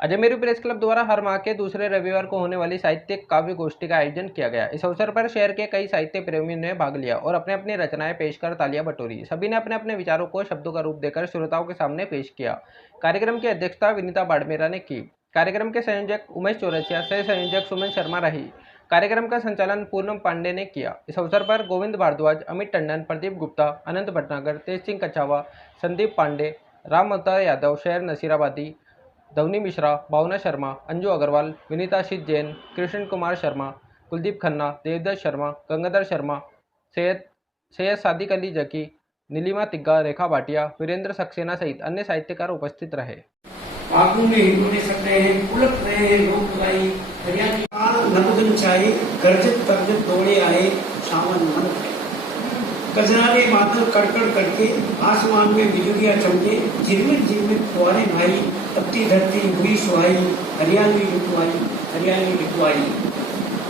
Ajmeri press club द्वारा हर माह के दूसरे रविवार को होने वाली साहित्यिक काव्य गोष्ठी का आयोजन किया गया। इस अवसर पर शहर के कई साहित्य प्रेमियों ने भाग लिया और अपने अपनी रचनाएं पेश कर तालियां बटोरी। सभी ने अपने अपने विचारों को शब्दों का रूप देकर श्रोताओं के सामने पेश किया। कार्यक्रम की अध्यक्षता विनीता बाड़मेरा ने की। कार्यक्रम के संयोजक उमेश चौरसिया, सह संयोजक सुमन शर्मा रही। कार्यक्रम का संचालन पूर्णम पांडे ने किया। इस अवसर पर गोविंद भारद्वाज, अमित टंडन, प्रदीप गुप्ता, अनंत भटनागर, तेज सिंह कछावा, संदीप पांडे, राम अवतार यादव, शहर नसीराबादी, धवनी मिश्रा, भावना शर्मा, अंजू अग्रवाल, विनीता शीत जैन, कृष्ण कुमार शर्मा, कुलदीप खन्ना, देवदत्त शर्मा, गंगाधर शर्मा, सैयद सादिक अली जकी, नीलिमा तिग्गा, रेखा भाटिया, वीरेंद्र सक्सेना सहित अन्य साहित्यकार उपस्थित रहे। आगू में हिंदुने सक रहे हैं, पुलक रहे हैं लोग लगाई हरियाली नबुदन चाहे, गर्जत तरजत दौड़े आए सावन मन गजरारे बादल कड़कड़ करके आसमान में बिजुलियां चमके, झिरमिट झिरमिट फुहारे भाई, तपती धरती हुई सुहाई, हरियाली ऋतुआई हरियाली ऋतुआई।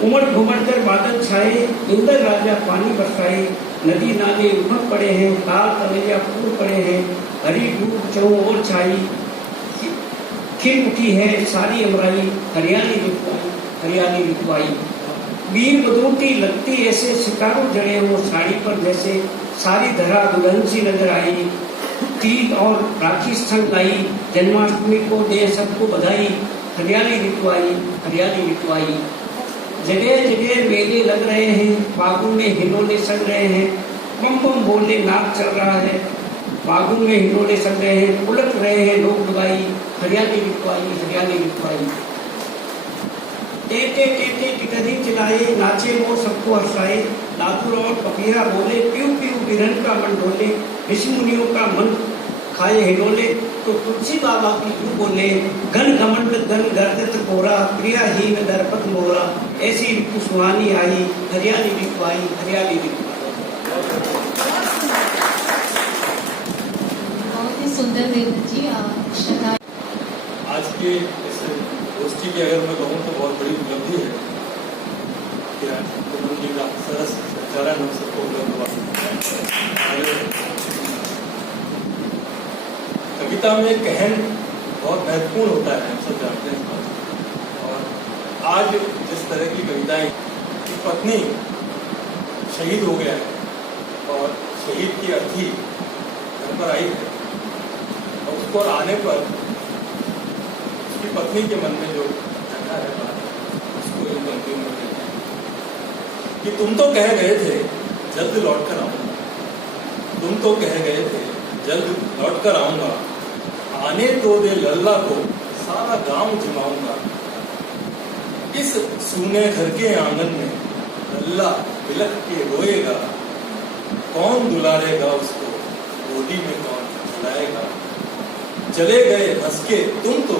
उमड़ घुमड़ कर बादल छाए, इंद्र राजा पानी बरसाए, नदी नाले उमड़ पड़े हैं, ताल तलैया फूल पड़े हैं, हरी धूप चौं ओर छाई, खिल उठी है सारी अमराई, हरियाली ऋतुआई हरियाली ऋतुआई। वीर बदूटी लगती ऐसे सितारों जड़े हो साड़ी पर जैसे, सारी धरा दुल्हन सी नजर आई, तीज और राखी संग लाई, जन्माष्टमी को दे सबको बधाई, हरियाली ऋतुआई हरियाली ऋतुआई। जगह जगह मेले लग रहे हैं, फागुन में हिलोले सज रहे हैं, बम बम बोले नाच चल रहा है, फागुन में हिलोले सज रहे हैं, उलट रहे हैं लोग लगाई, हरियाली ऋतुआई हरियाली ऋतुआई। टेटे टेटे टिकरी चिल्लाए, नाचे मोर सबको हंसाए, लातूर और पपीहा बोले, प्यू प्यू बिरन का मन डोले, ऋषि मुनियों का मन खाए हिलोले, तो तुलसी बाबा की क्यों बोले, घन घमंड घन गर्दत कोरा, प्रियाहीन दरपत मोरा, ऐसी ऋतु सुहानी आई, हरियाली ऋतु आई हरियाली ऋतु। बहुत ही सुंदर देवदत्त जी। आज के इस गोष्ठी की अगर मैं कहूँ तो बहुत बड़ी उपलब्धि है कि जी का सरस चरण हम सबको उपलब्ध हुआ। कविता में कहन बहुत महत्वपूर्ण होता है, हम सब जानते हैं। और आज जिस तरह की कविताएं की पत्नी शहीद हो गया है और शहीद की अर्थी घर पर आई है और उसको आने पर उसकी पत्नी के मन में जो झगड़ा है बात, उसको इन पंक्तियों में कहते हैं कि तुम तो कह गए थे जल्द लौट कर आऊंगा, तुम तो कह गए थे जल्द लौट कर आऊंगा, आने तो दे लल्ला को सारा गांव जमाऊंगा, इस सूने घर के आंगन में लल्ला बिलख के रोएगा, कौन दुलारेगा उसको गोदी में कौन बुलाएगा, चले गए हंस के तुम तो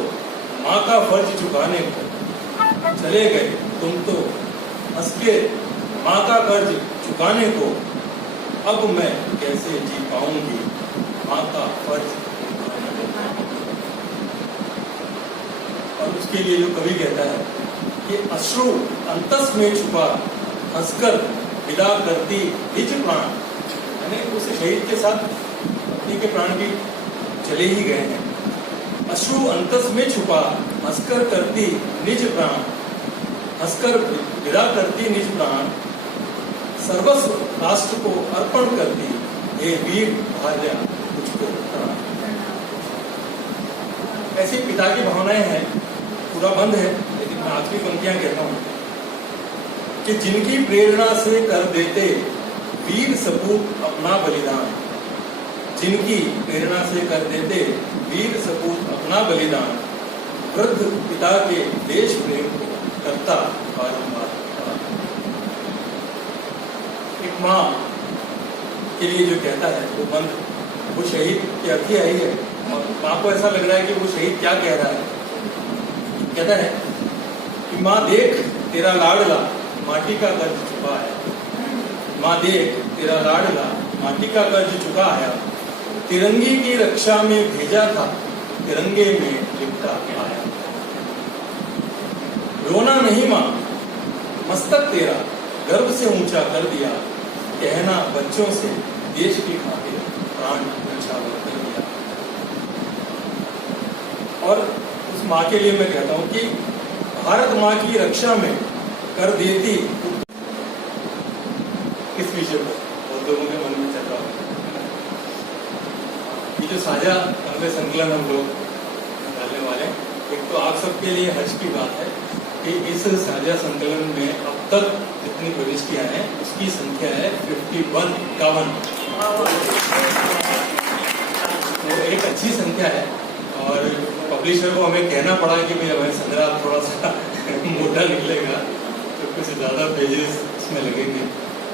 माँ का फर्ज चुकाने को, चले गए तुम तो हंस के माँ का कर्ज चुकाने को, अब मैं कैसे जी पाऊंगी माँ का फर्ज चुकाने को। और उसके लिए जो कवि कहता है कि अश्रु अंतस में छुपा, हंसकर विदा करती निज प्राण, यानी उस शहीद के साथ पत्नी के प्राण भी चले ही गए हैं। अश्रु अंतस में छुपा, हंसकर करती निज प्राण, हंसकर विदा करती निज प्राण, सर्वस्व राष्ट्र को अर्पण करती, हे वीर भार्या तुझको प्रणाम। ऐसी पिता की भावनाएं हैं, पूरा बंद है लेकिन मैं आखिरी पंक्तियां कहता हूं कि जिनकी प्रेरणा से कर देते वीर सपूत अपना बलिदान, जिनकी प्रेरणा से कर देते वीर सपूत अपना बलिदान, वृद्ध पिता के देश प्रेम को करता बारंबार। एक माँ के लिए जो कहता है वो मंत्र, वो शहीद की अर्थी आई है और माँ को ऐसा लग रहा है कि वो शहीद क्या कह रहा है। कहता है कि माँ देख तेरा लाडला माटी का कर्ज चुका है, माँ देख तेरा लाडला माटी का कर्ज चुका है, तिरंगे की रक्षा में भेजा था तिरंगे में लिपटा आया। रोना नहीं माँ, मस्तक तेरा गर्व से ऊंचा कर दिया, कहना बच्चों से देश की खातिर प्राण न्यौछावर कर दिया। और उस माँ के लिए मैं कहता हूँ कि भारत माँ की रक्षा में कर देती इस विषय पर बहुत लोगों के मन में चल रहा है। ये जो साझा काव्य संकलन हम लोग निकालने वाले हैं, एक तो आप सबके लिए हर्ष की बात है कि इस साझा संकलन में अब तक जितनी प्रविष्टियां हैं उसकी संख्या है 51। तो एक अच्छी संख्या है और पब्लिशर को हमें कहना पड़ा कि भाई हमें संग्रह थोड़ा सा मोटा निकलेगा तो कुछ ज़्यादा पेजेस इसमें लगेंगे,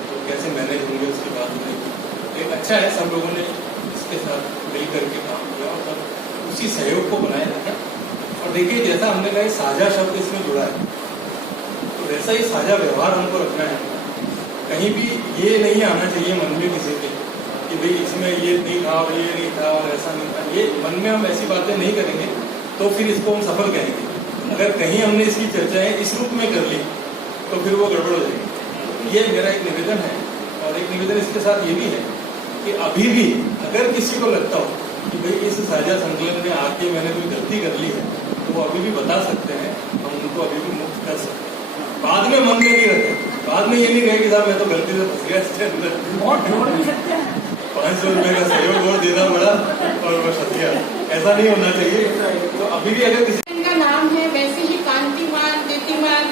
तो कैसे मैनेज होंगे उसकी बात नहीं। एक अच्छा है, सब लोगों ने इसके साथ मिल करके काम किया और तब उसी सहयोग को बनाए रखा। और देखिए जैसा हमने कहा साझा शब्द इसमें जुड़ा है, तो वैसा ही साझा व्यवहार हमको रखना है। कहीं भी ये नहीं आना चाहिए मन में किसी के कि भाई इसमें ये नहीं था और ये नहीं था और ऐसा नहीं था। ये मन में हम ऐसी बातें नहीं करेंगे तो फिर इसको हम सफल कहेंगे। अगर कहीं हमने इसकी चर्चाएं इस रूप में कर ली तो फिर वो गड़बड़ हो जाएगी। ये मेरा एक निवेदन है। और एक निवेदन इसके साथ ये भी है कि अभी भी अगर किसी को लगता हो कि भाई इस साझा संकलन में आके मैंने कोई गलती कर ली है तो वो अभी भी बता सकते हैं, हम उनको अभी भी मुक्त कर सकते हैं। बाद में मन में नहीं रखे, बाद में ये नहीं कहे कि साहब मैं तो गलती से फंस गया इसके अंदर, 500 रुपये का सहयोग और देना पड़ा और वो फंस गया, ऐसा नहीं होना चाहिए। तो अभी भी अगर किसी जिनका नाम है वैसे ही कांतिमान, दीप्तिमान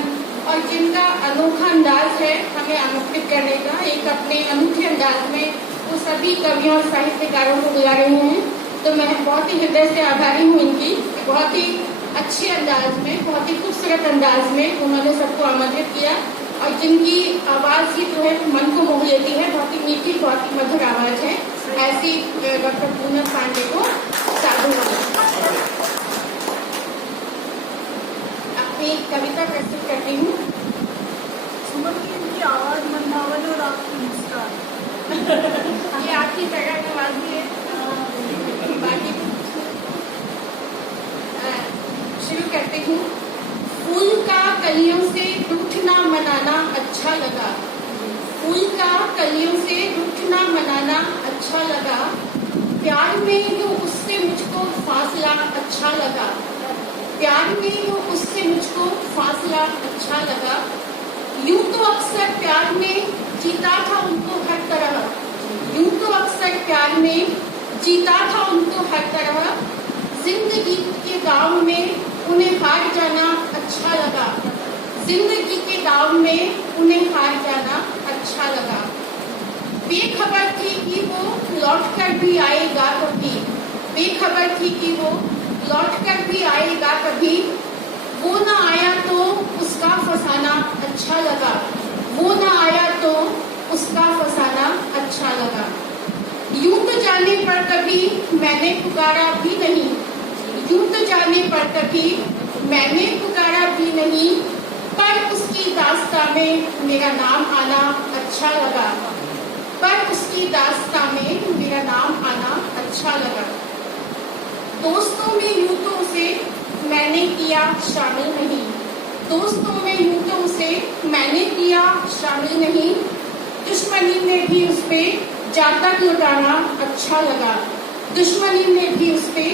और जिनका अनोखा अंदाज है हमें आमंत्रित करने का, एक अपने अनूठे अंदाज में वो सभी कवियों और साहित्यकारों को बुला रहे हैं। तो मैं बहुत ही हृदय से आभारी हूँ इनकी, बहुत ही अच्छे अंदाज में, बहुत ही खूबसूरत अंदाज में उन्होंने सबको आमंत्रित किया और जिनकी आवाज़ ही जो है मन को मोह लेती है, बहुत ही मीठी, बहुत ही मधुर आवाज़ है। ऐसी डॉक्टर पूनम पांडे को साधु अपनी कविता प्रस्तुत करती हूँ। सुमन की इनकी आवाज़ मनभावन और आपकी मुस्कान ये आपकी तरह नवाजी है। बाकी शुरू करती हूँ। फूल का कलियों से रूठना मनाना अच्छा लगा, फूल का कलियों से रूठना मनाना अच्छा लगा, प्यार में वो उससे मुझको फासला अच्छा लगा, प्यार में वो उससे मुझको फासला अच्छा लगा। यूं तो अक्सर प्यार में जीता था उनको हर तरह, यूं तो अक्सर प्यार में जीता था उनको हर तरह, जिंदगी के दाव में उन्हें हार जाना अच्छा लगा, जिंदगी के दाव में उन्हें हार जाना अच्छा लगा। बेखबर थी कि वो लौटकर भी आएगा कभी, बेखबर थी कि वो लौटकर भी आएगा कभी, वो ना आया तो उसका फसाना अच्छा लगा, वो ना आया तो उसका फसाना अच्छा लगा। यूं तो जाने पर कभी मैंने पुकारा भी नहीं, यूं तो जाने पर कभी मैंने पुकारा भी नहीं, पर उसकी दास्तां में मेरा नाम आना अच्छा लगा, पर उसकी दास्तां में मेरा नाम आना अच्छा लगा। दोस्तों में यूं तो उसे मैंने किया शामिल नहीं, दोस्तों में यूं तो उसे मैंने किया शामिल नहीं, दुश्मनी में भी उस पे जातक लुटाना अच्छा लगा, दुश्मनी में भी उस पे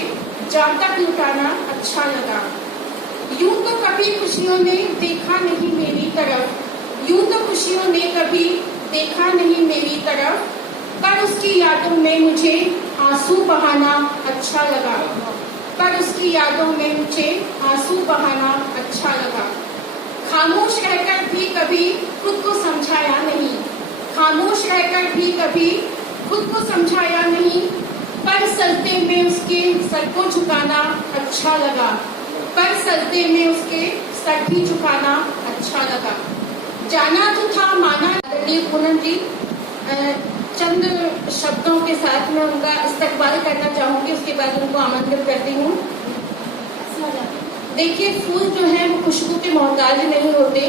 जातक लुटाना अच्छा लगा। यूं तो कभी खुशियों ने देखा नहीं मेरी तरफ, यूं तो खुशियों ने कभी देखा नहीं मेरी तरफ, पर उसकी यादों में मुझे आंसू बहाना अच्छा लगा, पर उसकी यादों में मुझे आंसू बहाना अच्छा लगा। खामोश रहकर भी कभी खुद को समझाया नहीं, खामोश रहकर भी कभी खुद को समझाया नहीं, पर सजदे में उसके सर को झुकाना अच्छा लगा, पर सजदे में उसके सर भी झुकाना अच्छा लगा। जाना तो था माना। पूनम जी चंद शब्दों के साथ मैं उनका इस्तकबाल करना चाहूँगी, उसके बाद उनको आमंत्रित करती हूँ। देखिए फूल जो है वो खुशबू के मोहताज नहीं होते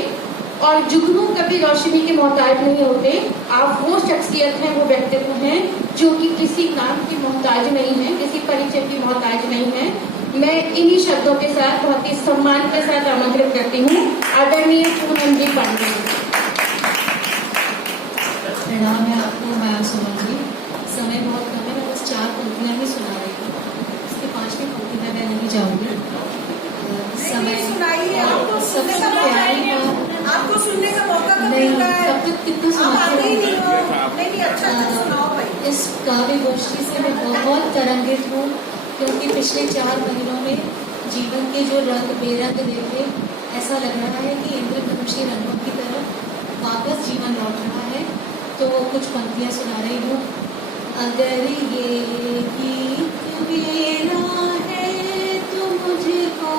और जुगनू कभी रोशनी के मोहताज नहीं होते। आप वो शख्सियत हैं, वो व्यक्तित्व हैं जो कि किसी काम की मोहताज नहीं है, किसी परिचय की मोहताज नहीं है। मैं इन्हीं शब्दों के साथ बहुत ही सम्मान के साथ आमंत्रित करती हूँ आदरणीय पूनम जी पांडे। प्रणाम है आपको। मैं सुमन जी, समय बहुत कम है, मैं बस 4 पंक्तियाँ ही सुना रही हूँ, इसके 5वीं पंक्ति में मैं नहीं जाऊँगी। इस काव्य गोष्ठी से मैं बहुत तरंगित हूँ, क्योंकि पिछले 4 महीनों में जीवन के जो रंग बेरंग देखे, ऐसा लग रहा है कि इंद्रधनुषी रंगों की तरफ वापस जीवन लौट रहा है। तो कुछ पंक्तियाँ सुना रही हूँ। अगर ये गीत मेरा है तो मुझको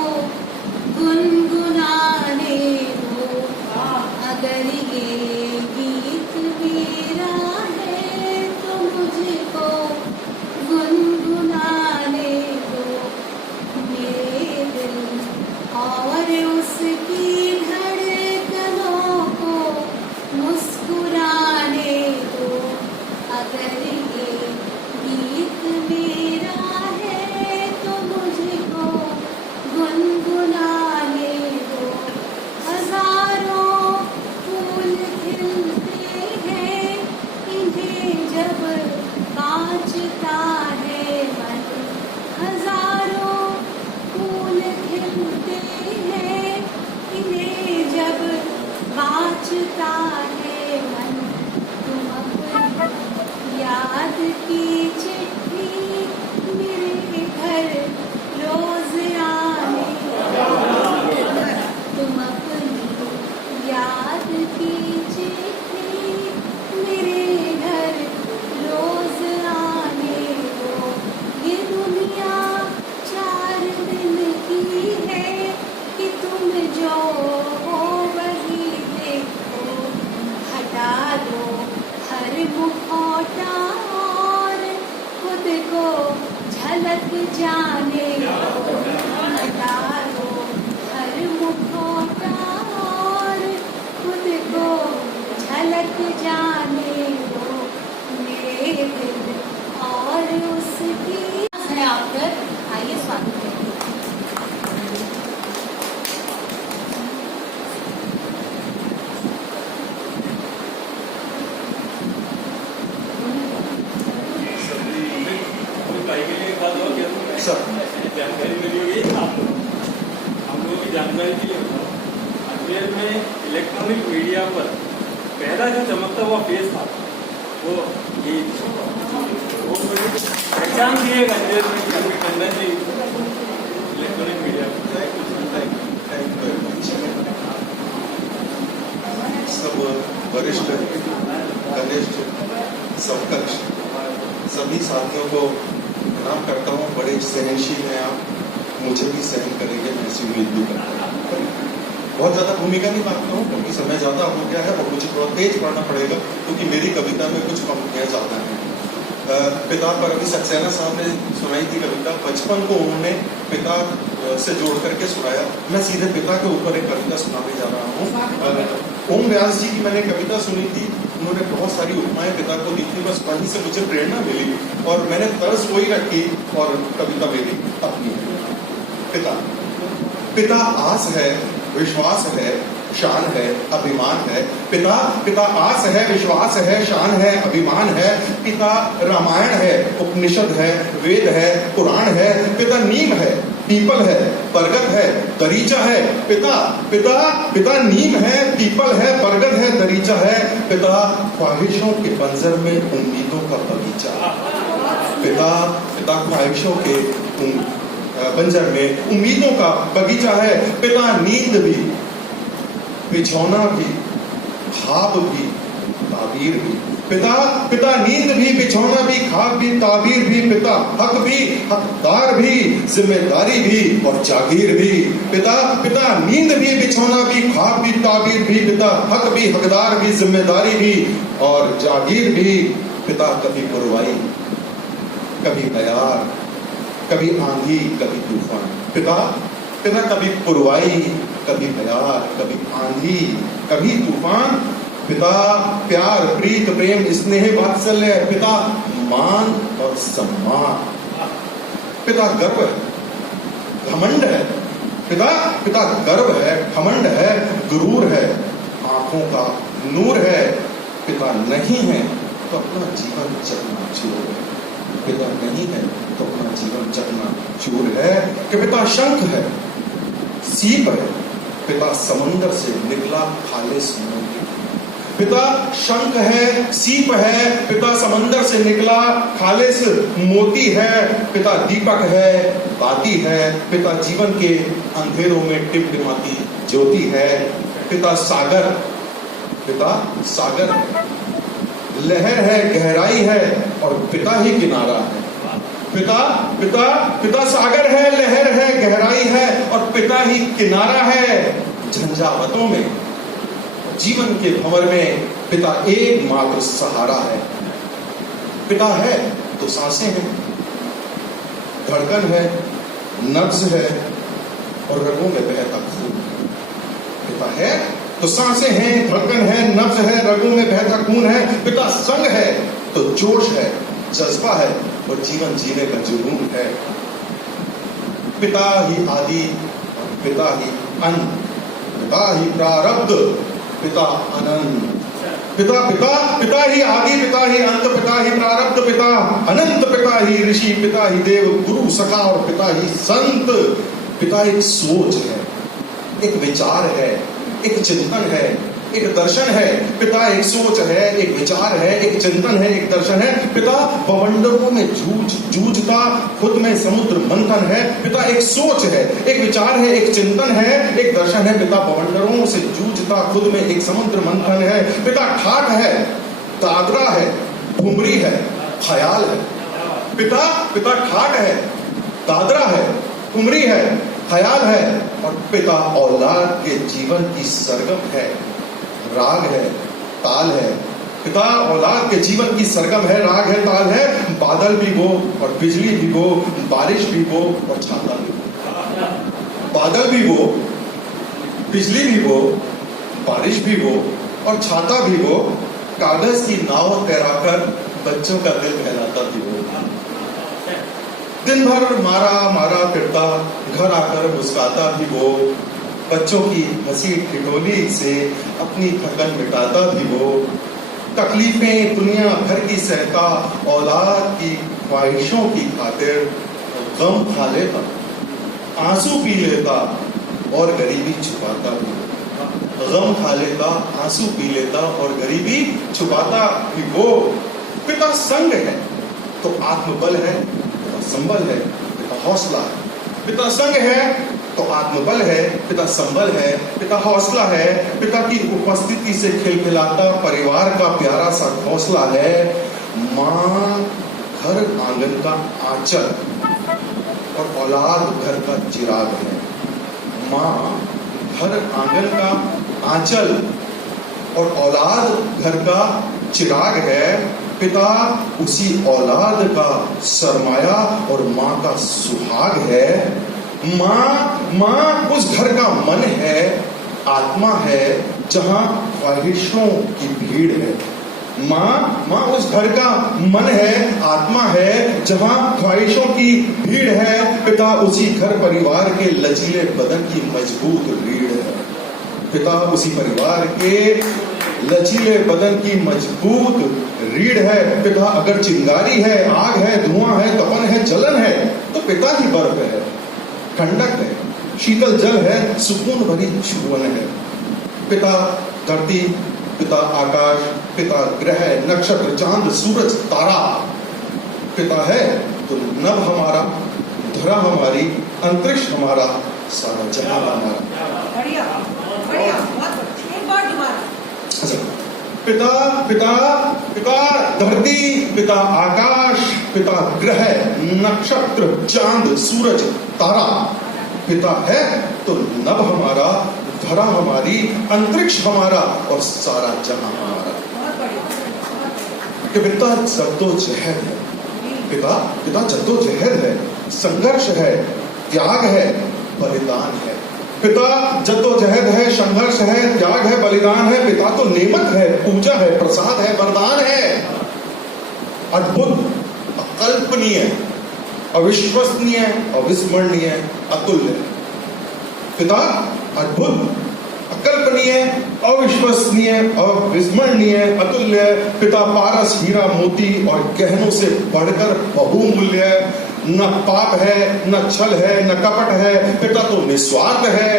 गुनगुनाने दो, अगर ये गीत मेरा है तो मुझको गुनगुनाने दो, मेरे दिल और उसकी धड़कनों को मुस्कुराने दो, अगर ये गीत मेरा है तो मुझको गुनगुनाने दो। हजारों फूल खिलते हैं, इन्हें जब कांचता है मन, हजारों फूल खिलते हैं, इन्हें जब कांचता है मन, तुम अपनी याद की चिट्ठी मेरे घर रोज आने दो, तुम अपनी याद की चिट्ठी मेरे घर रोज आने दो। ये दुनिया 4 दिन की है कि तुम जो हो वही देखो, हटा दो हर मुखौटा और खुद को झलक जाने दो, हटा दो हर मुखौटा और खुद को झलक जाने दो, मेरे दिल और उसकी है आप पर। आइए स्वागत है। जानकारी मिली हुई आप हम लोगों की जानकारी के लिए बताओ, अजमेर में इलेक्ट्रॉनिक मीडिया पर पहला जो चमकता हुआ फेस था वो ये, वो मुझे पहचान दिएगा अजमेर में टंडन जी इलेक्ट्रॉनिक मीडिया सब वरिष्ठ कनिष्ठ समकक्ष सभी साथियों को प्रणाम करता हूँ। बड़े सहनशील हैं आप, मुझे भी सहन करेंगे, मैं ऐसी उम्मीद भी करता हूँ। बहुत ज्यादा भूमिका नहीं मांगता हूँ क्योंकि समय ज्यादा हो गया है और मुझे थोड़ा तेज पढ़ना पड़ेगा क्योंकि मेरी कविता में कुछ पंक्तियां ज्यादा हैं। पिता पर अभी सक्सेना साहब ने सुनाई थी कविता, बचपन को उन्होंने पिता से जोड़ करके सुनाया। मैं सीधे पिता के ऊपर एक कविता सुनाने जा रहा हूँ। ओम व्यास जी की मैंने कविता सुनी थी, उन्होंने बहुत सारी उपमाएं पिता को दी थी, बस वहीं से मुझे प्रेरणा मिली और मैंने तर्ज वही रखी और कविता मेरी अपनी। पिता पिता आस है, विश्वास है, शान है, अभिमान है। पिता पिता आस है, विश्वास है, शान है, अभिमान है। पिता रामायण है, उपनिषद है, वेद है, पुराण है। पिता नीम है, पीपल है, बरगद है, दरीचा है। पिता पिता पिता नीम है, पीपल है, बरगद है, दरीचा है। पिता ख्वाहिशों के बंजर में उम्मीदों का बगीचा। पिता पिता ख्वाहिशों के बंजर में उम्मीदों का बगीचा है। पिता नींद भी, बिछौना भी, ख्वाब भी, ताबीर भी। पिता पिता नींद भी, बिछौना भी, ख्वाब भी, ताबीर भी। पिता हक भी, हकदार भी, जिम्मेदारी भी और जागीर भी। पिता पिता नींद भी, बिछौना भी, ख्वाब भी, ताबीर भी। पिता हक भी, हकदार भी, जिम्मेदारी भी और जागीर भी। पिता कभी पुरवाई, कभी बयार, कभी आंधी, कभी तूफान। पिता पिता कभी पुरवाई, कभी बयार, कभी आंधी, कभी तूफान। पिता प्यार, प्रीत, प्रेम, स्नेह, वात्सल्य। पिता मान और सम्मान। पिता गर्व है, घमंड है। पिता पिता गर्व है, घमंड है, गुरूर है, आंखों का नूर है। पिता नहीं है तो अपना जीवन चकनाचूर है। पिता नहीं है तो अपना जीवन चकनाचूर है। कि पिता शंख है, सीप है। पिता समुंदर से निकला खालिस मोती। पिता शंख है, सीप है, पिता समंदर से निकला खालिस मोती है, पिता दीपक है, बाती है, पिता जीवन के अंधेरों में टिमटिमाती ज्योति है, पिता सागर है, लहर है, गहराई है और पिता ही किनारा है। पिता सागर है, लहर है, गहराई है और पिता ही किनारा है। झंझावतों में, जीवन के भंवर में पिता एकमात्र सहारा है। पिता है तो सांसें हैं, धड़कन है, नब्ज है और रगों में बहता खून। पिता है तो सांसें हैं, धड़कन है, नब्ज है, रगों में बहता खून है। पिता संग है तो जोश है, जज्बा है और जीवन जीने का जुनून है। पिता ही आदि और पिता ही अंत, पिता ही प्रारब्ध, पिता अनंत। पिता ही आदि, पिता ही अंत, पिता ही प्रारब्ध, पिता अनंत, पिता ही ऋषि, पिता ही देव, गुरु, सखा और पिता ही संत। पिता एक सोच है, एक विचार है, एक चिंतन है, एक दर्शन है। पिता एक सोच है, एक विचार है, एक चिंतन है, एक दर्शन है। पिता बवंडरों में जूझता, खुद में समुद्र मंथन है। पिता एक सोच है, एक विचार है, एक चिंतन है, एक दर्शन है। पिता बवंडरों से जूझता, खुद में एक समुद्र मंथन है। पिता ठाठ है, दादरा है, ठुमरी है, ख्याल है। पिता ठाठ है, दादरा है, ठुमरी है, ख्याल है और पिता औलाद के जीवन की सरगम है, राग है, ताल है। पिता औलाद के जीवन की सरगम है, राग है, ताल है। बादल भी वो और बिजली भी वो, बारिश भी वो और छाता भी वो। बादल भी वो, बिजली भी वो, बारिश भी वो और छाता भी वो। कागज की नाव तैराकर बच्चों का दिल बहलाता भी वो। दिन भर मारा फिरता, घर आकर मुस्काता भी वो। बच्चों की हंसी ठिठोली से अपनी थकन मिटाता भी वो। तकलीफें दुनिया भर की सहता, औलाद की ख्वाहिशों की खातिर गम खा लेता, आंसू पी लेता और गरीबी छुपाता भी। गम खा लेता, आंसू पी लेता और गरीबी छुपाता भी वो। पिता संग है तो आत्मबल है, संबल है, पिता हौसला है। पिता संग है तो आत्मबल है, पिता संबल है, पिता हौसला है। पिता की उपस्थिति से खिलखिलाता परिवार का प्यारा सा घोंसला है। माँ घर आंगन का आंचल और औलाद घर का चिराग है। माँ घर आंगन का आंचल और औलाद घर का चिराग है। पिता उसी औलाद का सरमाया और माँ का सुहाग है। माँ उस घर का मन है, आत्मा है जहाँ ख्वाहिशों की भीड़ है। माँ उस घर का मन है, आत्मा है जहाँ ख्वाहिशों की भीड़ है। पिता उसी घर परिवार के लचीले बदन की मजबूत रीढ़ है। पिता उसी परिवार के लचीले बदन की मजबूत रीढ़ है। पिता अगर चिंगारी है, आग है, धुआं है, तपन है, जलन है तो पिता ही बर्फ है, ठंडक है, शीतल जल है, सुकून भरी छुअन है। पिता धरती, पिता आकाश, पिता ग्रह, नक्षत्र, चांद, सूरज, तारा। पिता है तो नभ हमारा, धरा हमारी, अंतरिक्ष हमारा, सारा जहां हमारा। बढ़िया बढ़िया, एक बार दोबारा। पिता धरती, पिता आकाश, पिता ग्रह, नक्षत्र, चांद, सूरज, तारा। पिता है तो नभ हमारा, धरा हमारी, अंतरिक्ष हमारा और सारा जहां हमारा। कि पिता जद्दोजहद है, पिता जद्दोजहद है, संघर्ष है, त्याग है, बलिदान है। पिता जद्दोजहद है, संघर्ष है, त्याग है, बलिदान है। पिता तो नेमत है, पूजा है, प्रसाद है, वरदान है। अद्भुत, अकल्पनीय, अविश्वसनीय, अविस्मरणीय, अतुल्य। पिता अद्भुत, अकल्पनीय, अविश्वसनीय, अविस्मरणीय, अतुल्य। पिता पारस, हीरा, मोती और गहनों से बढ़कर बहुमूल्य। न पाप है, न छल है, न कपट है। पिता तो निस्वार्थ है।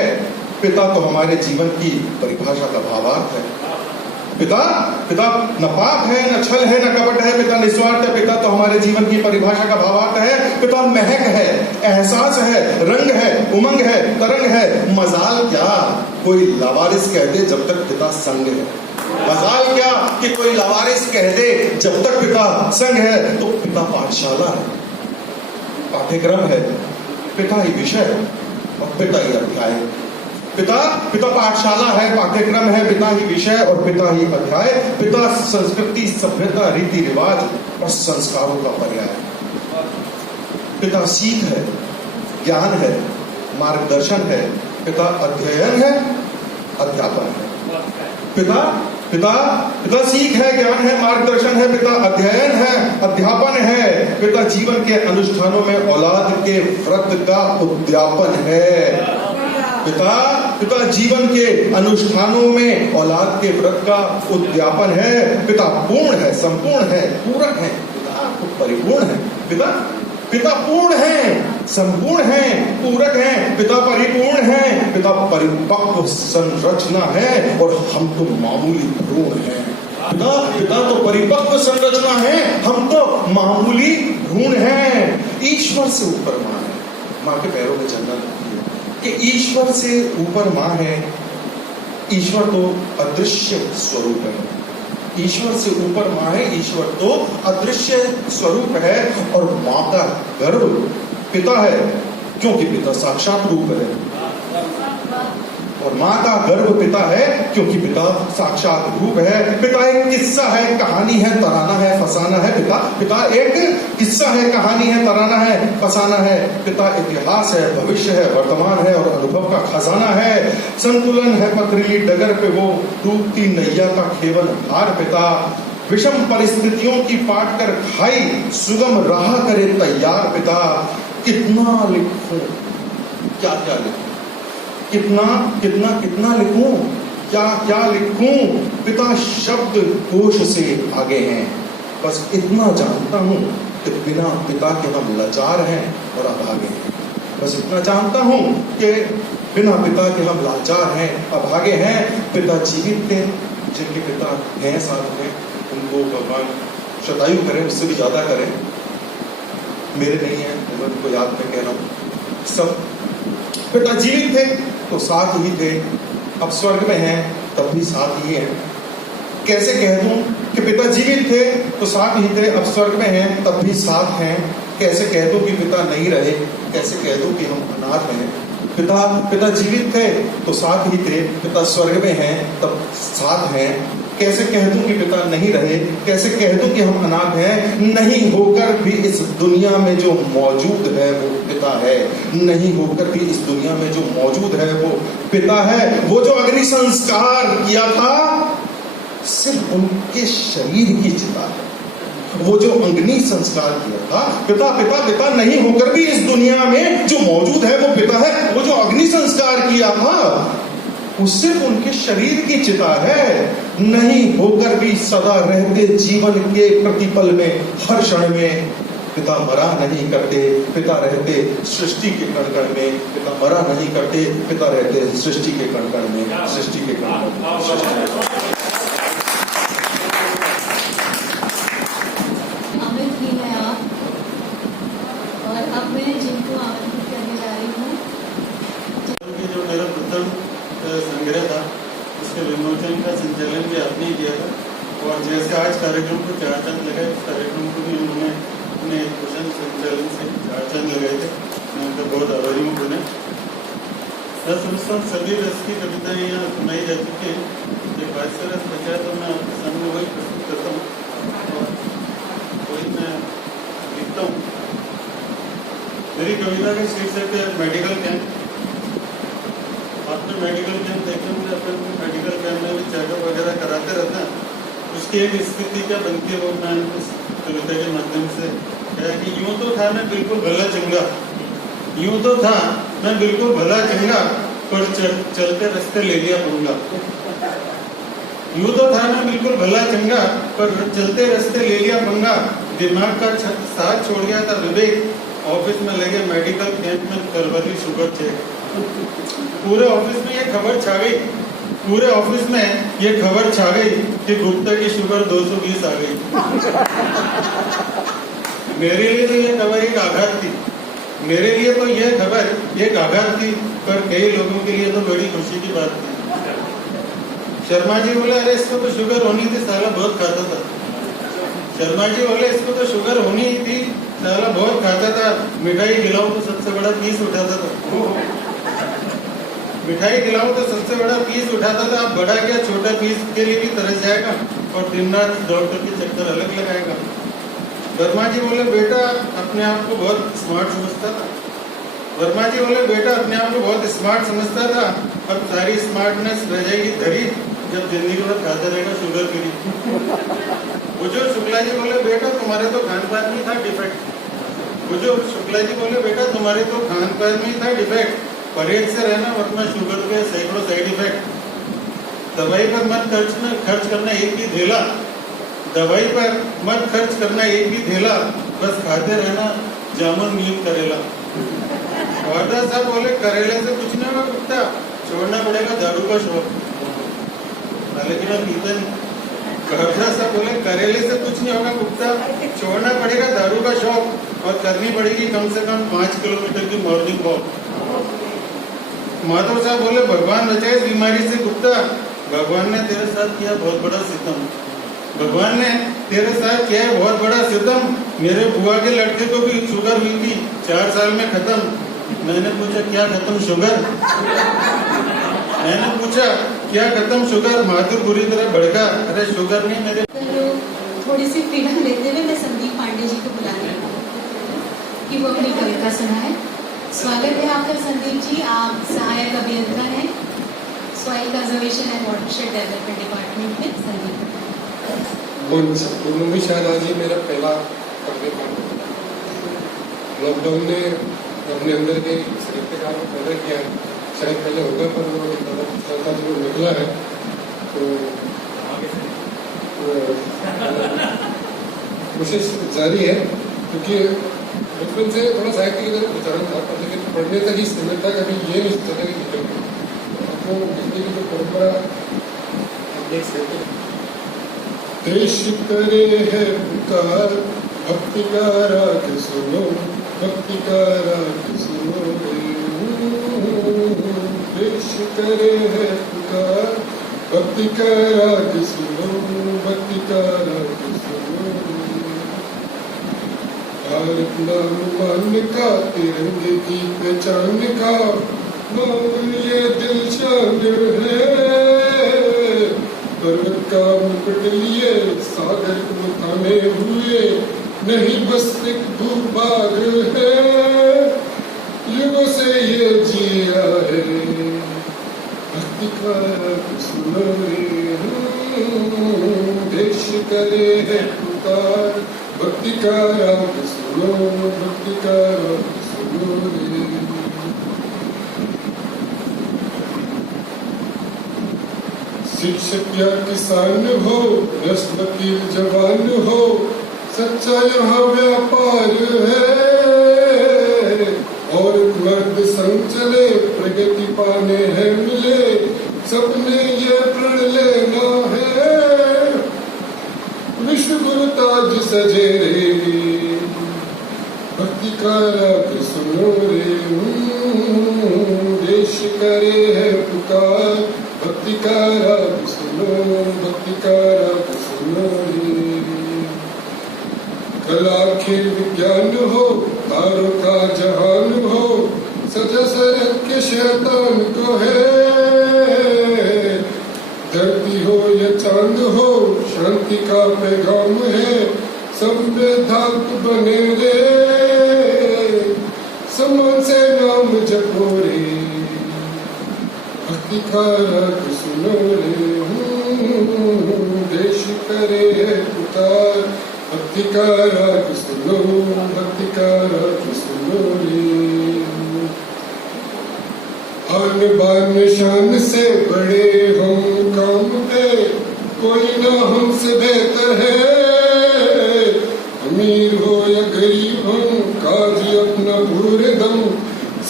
पिता तो हमारे जीवन की परिभाषा का भावार्थ है। पिता पिता न पाप है, न छल है, न कपट है, पिता निस्वार्थ है, पिता तो हमारे जीवन की परिभाषा का भावार्थ है, पिता महक है, एहसास है, रंग है, उमंग है, तरंग है। मजाल क्या कोई लावारिस कह दे जब तक पिता संग है, मजाल क्या कि कोई लावारिस कह दे जब तक पिता संग है। तो पिता पाठशाला है, पाठ्यक्रम है, पिता ही विषय और पिता ही अध्याय। पिता पाठशाला है, पाठ्यक्रम है, पिता ही विषय और पिता ही अध्याय। पिता संस्कृति, सभ्यता, रीति रिवाज और संस्कारों का पर्याय। पिता सीख है, ज्ञान है, मार्गदर्शन है, पिता अध्ययन है, अध्यापन है। पिता सीख है, ज्ञान है, मार्गदर्शन है, पिता अध्ययन है, अध्यापन है। पिता जीवन के अनुष्ठानों में औलाद के व्रत का उद्यापन है। पिता जीवन के अनुष्ठानों में औलाद के व्रत का उद्यापन है। पिता पूर्ण है, संपूर्ण है, पूरक है, पिता परिपूर्ण है। पिता पूर्ण है, संपूर्ण है, पूरक है, पिता परिपूर्ण है, पिता परिपक्व संरचना है और हम तो मामूली भ्रूण हैं। पिता तो परिपक्व संरचना है, हम तो मामूली भ्रूण हैं। ईश्वर से ऊपर माँ है, माँ के पैरों में चलना लगती है कि ईश्वर से ऊपर माँ है। ईश्वर तो अदृश्य स्वरूप है, ईश्वर से ऊपर माँ है, ईश्वर तो अदृश्य स्वरूप है। और माँ का गर्भ पिता है क्योंकि पिता साक्षात रूप है, और माँ का गर्भ पिता है क्योंकि पिता साक्षात रूप है। पिता एक किस्सा है, कहानी है, तराना है, फसाना है। पिता एक किस्सा है, कहानी है, तराना है, फसाना है। पिता इतिहास है, भविष्य है, वर्तमान है और अनुभव का खजाना है। संतुलन है पथरीली डगर पे वो डूबती नैया का खेवन हार। पिता विषम परिस्थितियों की पाट कर खाई सुगम राह करे तैयार। पिता कितना लिखूं, क्या क्या लिखूं, कितना लिखूं, क्या लिखूं। पिता शब्द कोश से आगे हैं, बस इतना जानता हूं कि बिना पिता के हम लाचार हैं और अभागे हैं। बस इतना जानता हूं कि बिना पिता के हम लाचार हैं, अभागे हैं। पिता जीवित थे, जिनके पिता हैं साथ में, उनको भगवान शतायु करें, उससे भी ज्यादा करें। मेरे नहीं है, मैं उनको याद में कह रहा हूं। सब पिता जीवित थे तो साथ ही थे, अब स्वर्ग में हैं तब भी साथ ही हैं। कैसे कह दूं कि पिता जीवित थे तो साथ ही थे, अब स्वर्ग में हैं तब भी साथ हैं। कैसे कह दूं कि पिता नहीं रहे, कैसे कह दूं कि हम अनाथ हैं। पिता जीवित थे तो साथ ही थे, पिता स्वर्ग में हैं तब साथ हैं। कैसे कह दूं कि पिता नहीं रहे, कैसे कह दूं कि हम अनाथ हैं। नहीं होकर भी इस दुनिया में जो मौजूद है वो पिता है, नहीं होकर भी इस दुनिया में जो मौजूद है वो पिता है। वो जो अग्नि संस्कार किया था सिर्फ उनके शरीर की चिता है, वो जो अग्नि संस्कार किया था। पिता नहीं होकर भी इस दुनिया में जो मौजूद है वो पिता है। वो जो अग्नि संस्कार किया था वो सिर्फ उनके शरीर की चिता है। नहीं होकर भी सदा रहते जीवन के प्रतिपल में, हर क्षण में। पिता मरा नहीं करते, पिता रहते सृष्टि के कण कण में। पिता मरा नहीं करते, पिता रहते सृष्टि के कण कण में, सृष्टि के कण कण में। अमित भी है आप, और अब मैं जिनको आमंत्रित करने जा रही हूँ। जो मेरा प्रथम संग्रह था उसके विमोचन का संचालन भी आपने ही किया था, और जैसे आज कार्यक्रम को 4 चांद लगाए, उस कार्यक्रम को भी उन्होंने अपने कुशल संचालन से 4 चांद लगाए थे। मैं उनका बहुत आभारी हूँ। उन्हें सभी रस की कविताएं यहाँ सुनाई जा चुकी है। जब 22 रस बचा तो मैं आपके सामने वही प्रस्तुत करता हूँ और वही मैं लिखता हूँ। मेरी कविता का शीर्षक है मेडिकल कैंप। आपने मेडिकल कैंप देखे होंगे, अपन मेडिकल कैंप में भी चेकअप वगैरह कराते रहते हैं। उसकी एक स्थिति क्या बनती है वो मैं उस कविता के माध्यम से कहा कि यूं तो था मैं बिल्कुल भला चंगा, यूं तो था मैं बिल्कुल भला चंगा, पर चलते रास्ते ले लिया पंगा। यूं तो था मैं बिल्कुल भला चंगा, पर चलते रास्ते ले लिया पंगा। दिमाग का साथ छोड़ गया था विवेक, ऑफिस में लगे मेडिकल कैंप में करवा ली शुगर चेक। पूरे ऑफिस में ये खबर छा गई पूरे ऑफिस में ये खबर छा गई कि गुप्ता की शुगर 220 आ गई। मेरे लिए तो ये खबर एक आघात थी, मेरे लिए तो ये खबर एक आघात थी, पर कई लोगों के लिए तो बड़ी खुशी की बात थी। शर्मा जी बोले, अरे इसको तो शुगर होनी थी, साला बहुत खाता था। शर्मा जी बोले, इसको तो शुगर होनी ही थी, साला बहुत खाता था। मिठाई खिलाओ तो सबसे बड़ा पीस उठाता था। मिठाई खिलाओ तो सबसे बड़ा पीस उठाता था। अब बड़ा क्या, छोटा पीस के लिए भी तरस जाएगा और दिन रात डॉक्टर के चक्कर अलग लगाएगा। वर्मा जी बोले, बेटा अपने आप को बहुत स्मार्ट समझता था। वर्मा जी बोले, बेटा अपने आप को बहुत स्मार्ट समझता था। अब सारी स्मार्टनेस रह जाएगी धरी जब जिंदगी भर खाता रहेगा शुगर फ्री। बुजुर्ग शुक्ला जी बोले, बेटा तुम्हारे तो खान पान में था डिफेक्ट। बुजुर्ग शुक्ला जी बोले, बेटा तुम्हारे तो खान पान में था डिफेक्ट, परहेज से रहना वरना शुगर के सैकड़ों साइड इफेक्ट। दवाई पर मत खर्च करना एक ही धेला, दवाई पर मत खर्च करना एक ही धेला, बस खाते रहना जामुन नीम करेला। वारदा साहब बोले, करेले से कुछ नहीं होगा कुत्ता, छोड़ना पड़ेगा दारू का शौक। लेकिन अब पीता नहीं। वारदा साहब बोले, करेले से कुछ नहीं होगा कुत्ता, छोड़ना पड़ेगा दारू का शौक और करनी पड़ेगी कम से कम 5 किलोमीटर की मॉर्निंग वॉक। माधव साहब बोले, भगवान बचाए इस बीमारी से गुप्ता, भगवान ने तेरे साथ किया बहुत बड़ा सितम। भगवान ने तेरे साथ किया है बहुत बड़ा सितम। मेरे बुआ के लड़के को भी शुगर हुई थी, 4 साल में खत्म। मैंने पूछा, क्या खत्म शुगर? मैंने पूछा, क्या खत्म शुगर? माधुर बुरी तरह भड़का, अरे शुगर नहीं मेरे। थोड़ी सी फ्रीडम लेते हुए मैं संदीप पांडे जी को बुला रही हूँ कि वो अपनी कविता सुनाए। स्वागत है आपका संदीप जी। आप सहायक अभियंता हैं soil conservation and watershed development department में। संदीप उन्होंने शायद आज ही मेरा पहला कविता पाठ। लॉकडाउन ने अपने अंदर के साहित्यकार को पैदा किया है, शायद पहले होगा पर वो निकला है तो कोशिश जारी है, क्योंकि बचपन से थोड़ा साहित्य की तरफ विचारण था, पर लेकिन पढ़ने तक ही सीमित था, कभी ये नहीं सोचा था कि निकल गया। आपको लिखने की जो परंपरा देख सकते हैं। देश करे है पुकार, भक्ति का राग सुनो, भक्ति का राग सुनो रे। देश करे है पुकार, भक्ति का राग सुनो, भक्ति का राग सुनो। भारत नाम मान का, तिरंगे की पहचान का, नाम ये दिल शान है। पर्वत का मुकुट लिए, सागर को थामे हुए, नहीं बस एक भूभाग है, युगों से ये जिया है। भक्ति का राग सुनो रे, देश करे है पुकार, भक्ति का राग सुनो, भक्ति का राग सुनो रे। शिक्षक या किसान हो, रस वकील जवान हो, सच्चा यहाँ व्यापार है। और मर्द संग चले, प्रगति पाने हैं मिले, सबने ये प्रण लेना है। विश्व गुरु ताज सजे रे, भक्ति का राग सुनो रे। देश करे है पुकार, भक्ति का राग सुनो, भक्ति का राग सुनो रे। कला खेल विज्ञान हो, तारों का जहान हो, सजा सरक के शैतान को है। धरती हो या चांद हो, शांति का पैगाम है, सब में धातु बने रे। समान से नाम जपो रे, भक्ति का राग सुनो रे। देश करे है पुकार, भक्ति का राग सुनो, भक्ति का राग सुनो रे। आन बान शान से बड़े हम काम पे, कोई ना हमसे बेहतर है। अमीर हो या गरीब हम, काजी अपना पूरे दम,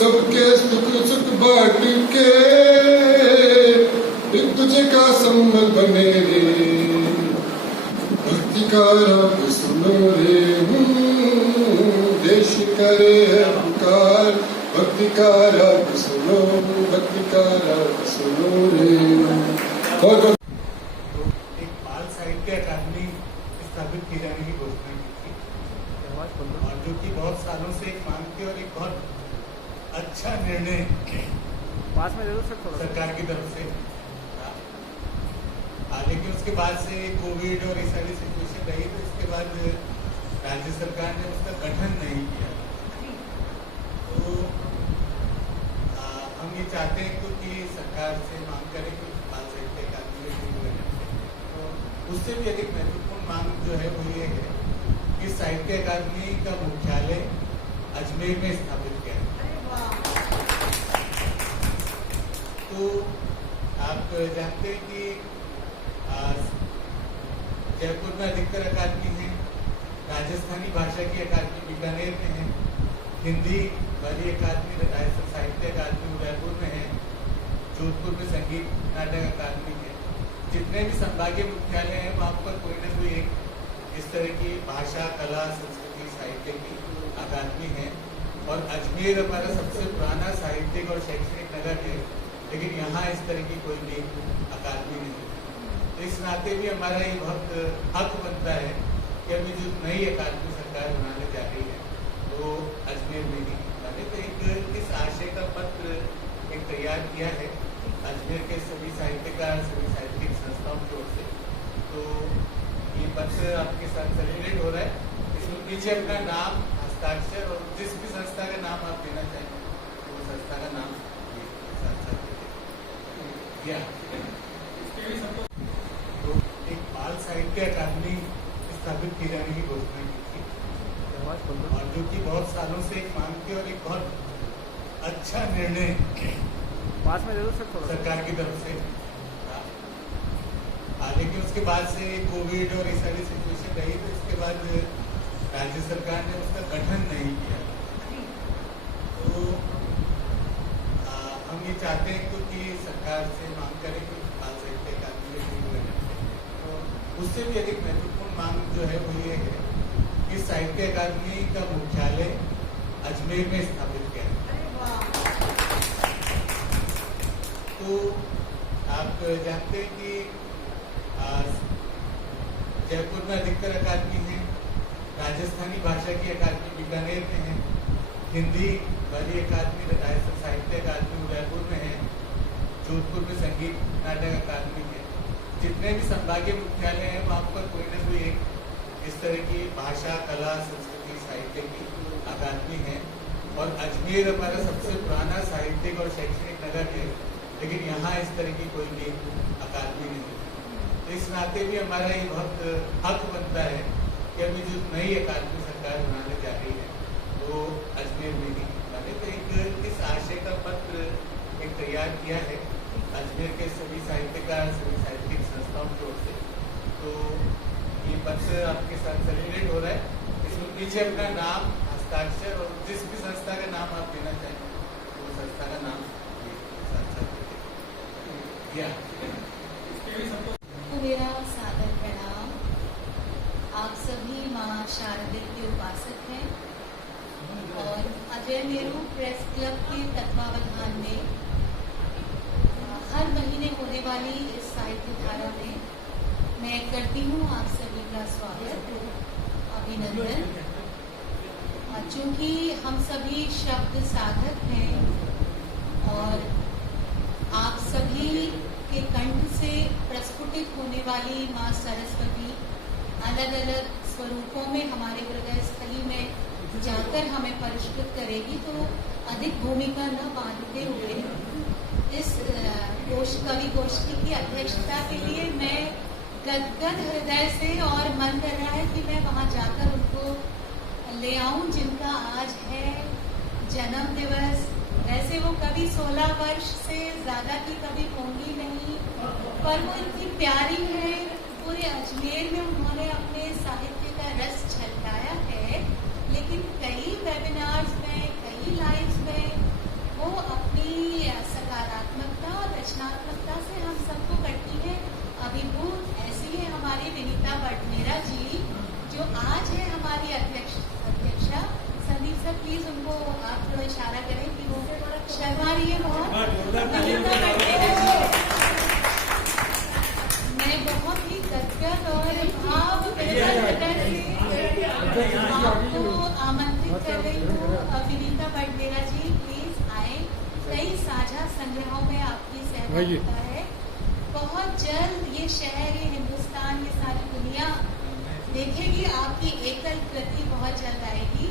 सबके सुख सुख बांट के एक तुझे का संबल बने रे, भक्ति का राग सुनो रे, देश करे है पुकार, भक्ति का राग सुनो, भक्ति का राग सुनो रे। बहुत एक बाल साहित्य अकादमी स्थापित की जाने की घोषणा की थी, और जो कि बहुत सालों से एक मांग थी और एक बहुत अच्छा निर्णय पास में जरूर सर सरकार की तरफ से था। लेकिन उसके बाद से कोविड और इस सारी सिचुएशन रही, तो इसके बाद राज्य सरकार ने उसका गठन नहीं किया। तो हम ये चाहते हैं क्योंकि सरकार से मांग करें कि बाल साहित्य अकादमी शुरू हो जाए, तो उससे भी अधिक महत्वपूर्ण मांग जो है वो ये है कि साहित्य अकादमी का मुख्यालय अजमेर में स्थापित किया जाए। तो आप जानते हैं कि जयपुर में अधिकतर अकादमी है, राजस्थानी भाषा की अकादमी बीकानेर में है, हिंदी वाली अकादमी राजस्थान साहित्य अकादमी उदयपुर में है, जोधपुर में संगीत नाटक अकादमी है। जितने भी संभागीय मुख्यालय हैं वहाँ पर कोई ना कोई एक इस तरह की भाषा, कला, संस्कृति, साहित्य की अकादमी है। और अजमेर हमारा सबसे पुराना साहित्यिक और शैक्षणिक नगर है, लेकिन यहाँ इस तरह की कोई भी अकादमी नहीं। तो इस नाते भी हमारा ये बहुत हक बनता है कि अभी जो नई अकादमी सरकार बनाने जा रही है वो अजमेर में ही बने। तो एक इस आशय का पत्र एक तैयार किया है अजमेर के सभी साहित्यकार, सभी साहित्यिक संस्थाओं की ओर से। तो ये पत्र आपके साथ सर्कुलेट हो रहा है। इसमें पीछे अपना नाम, हस्ताक्षर और जिस भी संस्था का नाम आप देना चाहें तो वो संस्था का नाम तो एक बाल साहित्य अकादमी स्थापित की जाने की घोषणा की थी, और जो कि बहुत सालों से एक मांग थी और एक बहुत अच्छा निर्णय पास में जरूर सर सरकार की तरफ से था। लेकिन उसके बाद से कोविड और इस सारी सिचुएशन रही, तो इसके बाद राज्य सरकार ने उसका गठन नहीं किया। तो हम ये चाहते हैं क्योंकि सरकार से मांग करें कि बाल साहित्य अकादमी शुरू हो जाए, तो उससे भी अधिक महत्वपूर्ण मांग जो है वो ये है कि साहित्य अकादमी का मुख्यालय अजमेर में स्थापित किया जाए। तो आप जानते हैं कि जयपुर में अधिकतर अकादमी है, राजस्थानी भाषा की अकादमी बीकानेर में है, हिंदी वाली अकादमी राजस्थान साहित्य अकादमी उदयपुर में है, जोधपुर में संगीत नाटक अकादमी है। जितने भी संभागीय मुख्यालय हैं वहाँ पर कोई ना कोई एक इस तरह की भाषा, कला, संस्कृति, साहित्य की अकादमी है। और अजमेर हमारा सबसे पुराना साहित्यिक और शैक्षणिक नगर है, लेकिन यहाँ इस तरह की कोई भी अकादमी नहीं। तो इस नाते भी हमारा ये बहुत हक बनता है कि अभी जो नई अकादमी सरकार बनाने जा रही है वो अजमेर में ही बने। तो एक इस आशय का पत्र एक तैयार किया है अजमेर के सभी साहित्यकार, सभी साहित्यिक संस्थाओं की ओर से। तो ये पत्र आपके साथ सर्कुलेट हो रहा है। इसमें पीछे अपना नाम, हस्ताक्षर और जिस भी संस्था का नाम आप देना चाहें तो वो संस्था का नाम मेरा सादर प्रणाम। आप सभी माँ शारदे के उपासक हैं और अजय नेहरू प्रेस क्लब के तत्वावधान में हर महीने होने वाली इस साहित्य धारा में मैं करती हूँ आप सभी का स्वागत, अभिनंदन। चूँकि हम सभी शब्द साधक हैं और आप सभी के कंठ से प्रस्फुटित होने वाली माँ सरस्वती अलग अलग स्वरूपों में हमारे हृदय स्थली में जाकर हमें परिष्कृत करेगी, तो अधिक भूमिका न बांधते हुए इस कवि गोष्ठी की अध्यक्षता के लिए मैं गदगद हृदय से और मन कर रहा है कि मैं वहाँ जाकर उनको ले आऊं जिनका आज है जन्म दिवस। वैसे वो कभी 16 वर्ष से ज़्यादा की कभी होंगी नहीं, पर वो इतनी प्यारी है। पूरे अजमेर में उन्होंने अपने साहित्य का रस छलकाया है, लेकिन कई वेबिनार्स में, कई लाइव्स में वो अपनी सकारात्मकता और रचनात्मकता से हम सबको लगवा रही है बहुत। मैं बहुत ही गदगद और भाव आपको आमंत्रित कर रही हूँ। विनीता बडनेरा जी प्लीज आए। कई साझा संग्रहों में आपकी सहभागिता है। बहुत जल्द ये शहर, ये हिंदुस्तान, ये सारी दुनिया देखेगी आपकी एकल कृति बहुत जल्द आएगी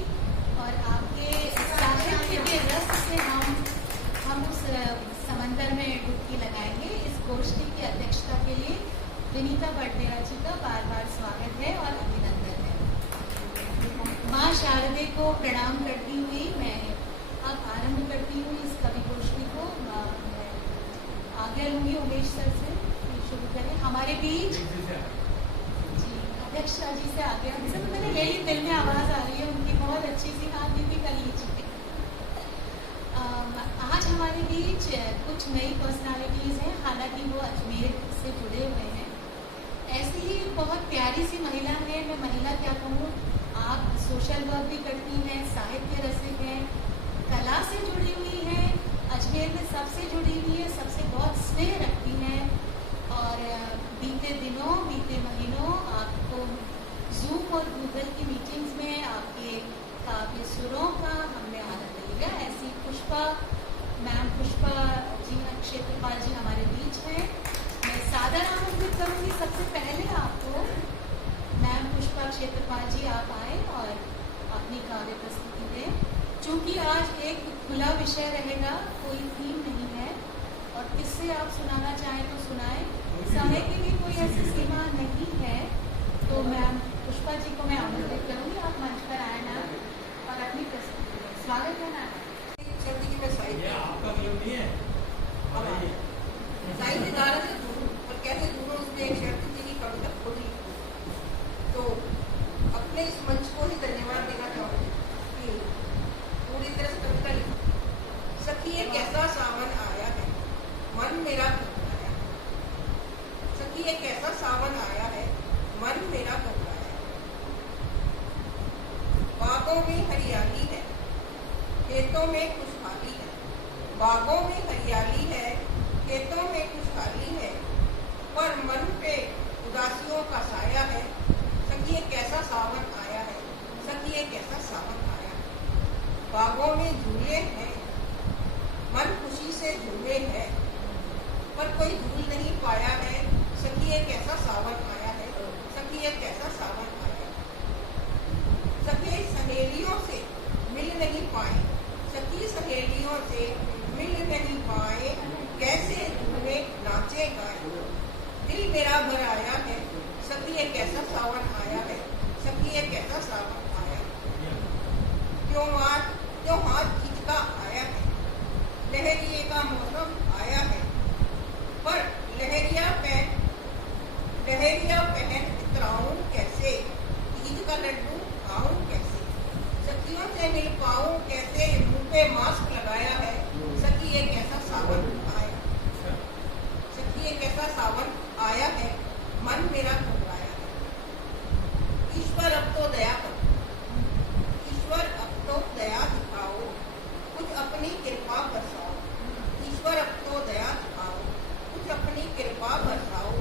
और आपके साहित्य के रस से हम उस समंदर में डुबकी लगाएंगे। इस गोष्ठी की अध्यक्षता के लिए विनीता बडनेरा जी का बार बार स्वागत है और अभिनंदन है। माँ शारदे को प्रणाम करती हुई मैं अब आरंभ करती हूँ इस कवि गोष्ठी को। आज्ञा लूंगी उमेश सर से शुरू करें। हमारे बीच अध्यक्ष जी से आगे सर, मैंने यही दिल में आवाज आ रही है उनकी बहुत अच्छी सी। हाँ दीदी कर लीजिए। आज हमारे बीच कुछ नई पर्सनालिटीज हैं, हालांकि वो अजमेर से जुड़े हुए हैं। ऐसी ही बहुत प्यारी सी महिला है, मैं महिला क्या कहूँ, आप सोशल वर्क भी करती हैं, साहित्य रसिक हैं, कला से जुड़ी हुई हैं, अजमेर में सबसे जुड़ी हुई है, सबसे बहुत स्नेह रखती हैं। और बीते दिनों, बीते महीनों आपको जूम और गूगल की मीटिंग्स में आपके काव्य सुरों का हमने आनंद लिया। ऐसी पुष्पा जी, क्षेत्रपाल जी हमारे बीच हैं। मैं सादर आमंत्रित करूंगी सबसे पहले आपको। मैम पुष्पा क्षेत्रपाल जी आप आए और अपनी काव्य प्रस्तुति दें। चूंकि आज एक खुला विषय रहेगा, कोई थीम नहीं है और किससे आप सुनाना चाहें तो सुनाएं, समय की भी कोई ऐसी सीमा नहीं है। तो मैम पुष्पा जी को मैं आमंत्रित करूंगी, आप मंच पर आए मैम और अपनी प्रस्तुति दें। स्वागत है मैम। साहित्य धारा से दूर और कैसे दूर उसने एक शर्त थी कि कविता खुद ही। तो अपने इस मंच को ही धन्यवाद देना चाहूँगी कि पूरी तरह से कविता लिखी। सखी एक ऐसा सावन आया है, मन मेरा घबराया है। सखी एक ऐसा सावन आया है, मन मेरा घबराया है। बागों में हरियाली है, खेतों में खुशहाली है। बागों में हरियाली है, खेतों में खुशहाली है, पर मन पे उदासियों का साया है। सखी एक ऐसा सावन आया है, सखी एक ऐसा सावन आया है। बागों में झूले हैं, मन खुशी से झूले हैं, पर कोई झूल नहीं पाया है। सखी एक ऐसा सावन आया है, सखी एक ऐसा सावन आया है। सखी सहेलियों से मिल नहीं पाए, सखी सहेलियों से मिल नहीं पाए, कैसे झूले नाचे गाए। दिल मेरा भर आया है, सखी एक ऐसा सावन आया है, सखी एक ऐसा सावन आया है। त्योहार खिंचता आया है, लहरिए का मौसम आया है, पर लहरिया पहन इतराऊं कैसे, ईद का लड्डू खाऊं कैसे, सखियों से मिल पाऊं कैसे, मुंह पे मास्क लगाया है। सखी एक ऐसा सावन आया, सखी एक ऐसा सावन आया है, मन मेरा घबराया है। ईश्वर अब तो दया करो, ईश्वर अब तो दया दिखाओ, कुछ अपनी कृपा बरसाओ। ईश्वर अब तो दया दिखाओ, कुछ अपनी कृपा बरसाओ।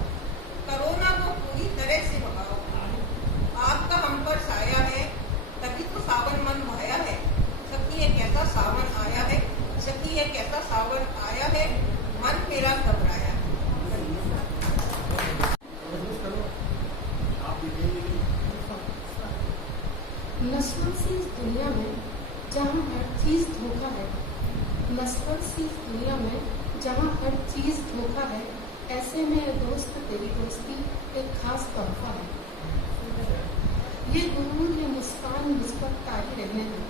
कोरोना को पूरी तरह से भगाओ, आपका हम पर साया है, तभी तो सावन मन भाया है। सखी एक ऐसा सावन आया है, सखी एक ऐसा सावन आया है, मन मेरा घबराया है। नस्बत सी इस दुनिया में जहाँ हर चीज धोखा है, नस्बत सी इस दुनिया में जहाँ हर चीज धोखा है, ऐसे में दोस्त तेरी दोस्ती एक खास तोहफा है। ये गुरूर ये मुस्कान मुझ पर तारी रहने दे,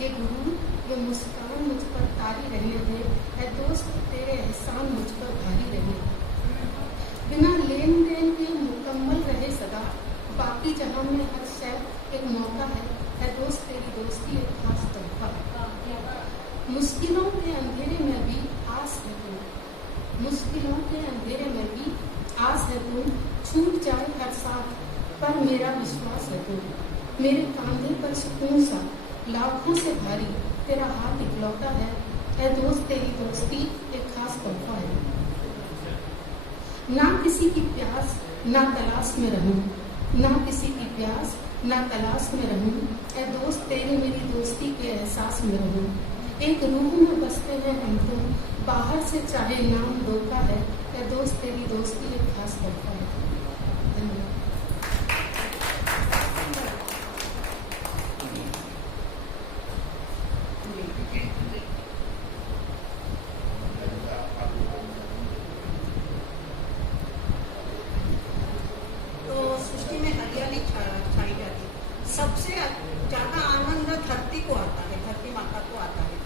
ये गुरूर ये मुस्कान मुझ पर तारी रहने दे, है दोस्त तेरे एहसान मुझ पर भारी रहने दे। बिना लेन देन के मुकम्मल रहे सदा, बाकी जहाँ में हर शय एक मौका है दोस्त तेरी दोस्ती एक खास तोहफा है। मुश्किलों के अंधेरे में भी आस है तुम, मुश्किलों के अंधेरे में भी आस है तुम, छूट जाए हर साथ पर मेरा विश्वास है तुम। मेरे कांधे पर सुकून सा लाखों से भारी तेरा हाथ इकलौता है, ऐ दोस्त तेरी दोस्ती एक खास तोहफा है। ना किसी की प्यास ना तलाश में रहूं, ना किसी की प्यास ना तलाश में रहूं, ऐ दोस्त तेरी मेरी दोस्ती के एहसास में रहूं। एक रूह में बसते हैं हम तुम, बाहर से चाहे नाम धोखा है, ऐ दोस्त तेरी दोस्ती एक खास तोहफा है। धन्यवाद। सबसे ज्यादा आनंद धरती को आता है, धरती माता को आता है,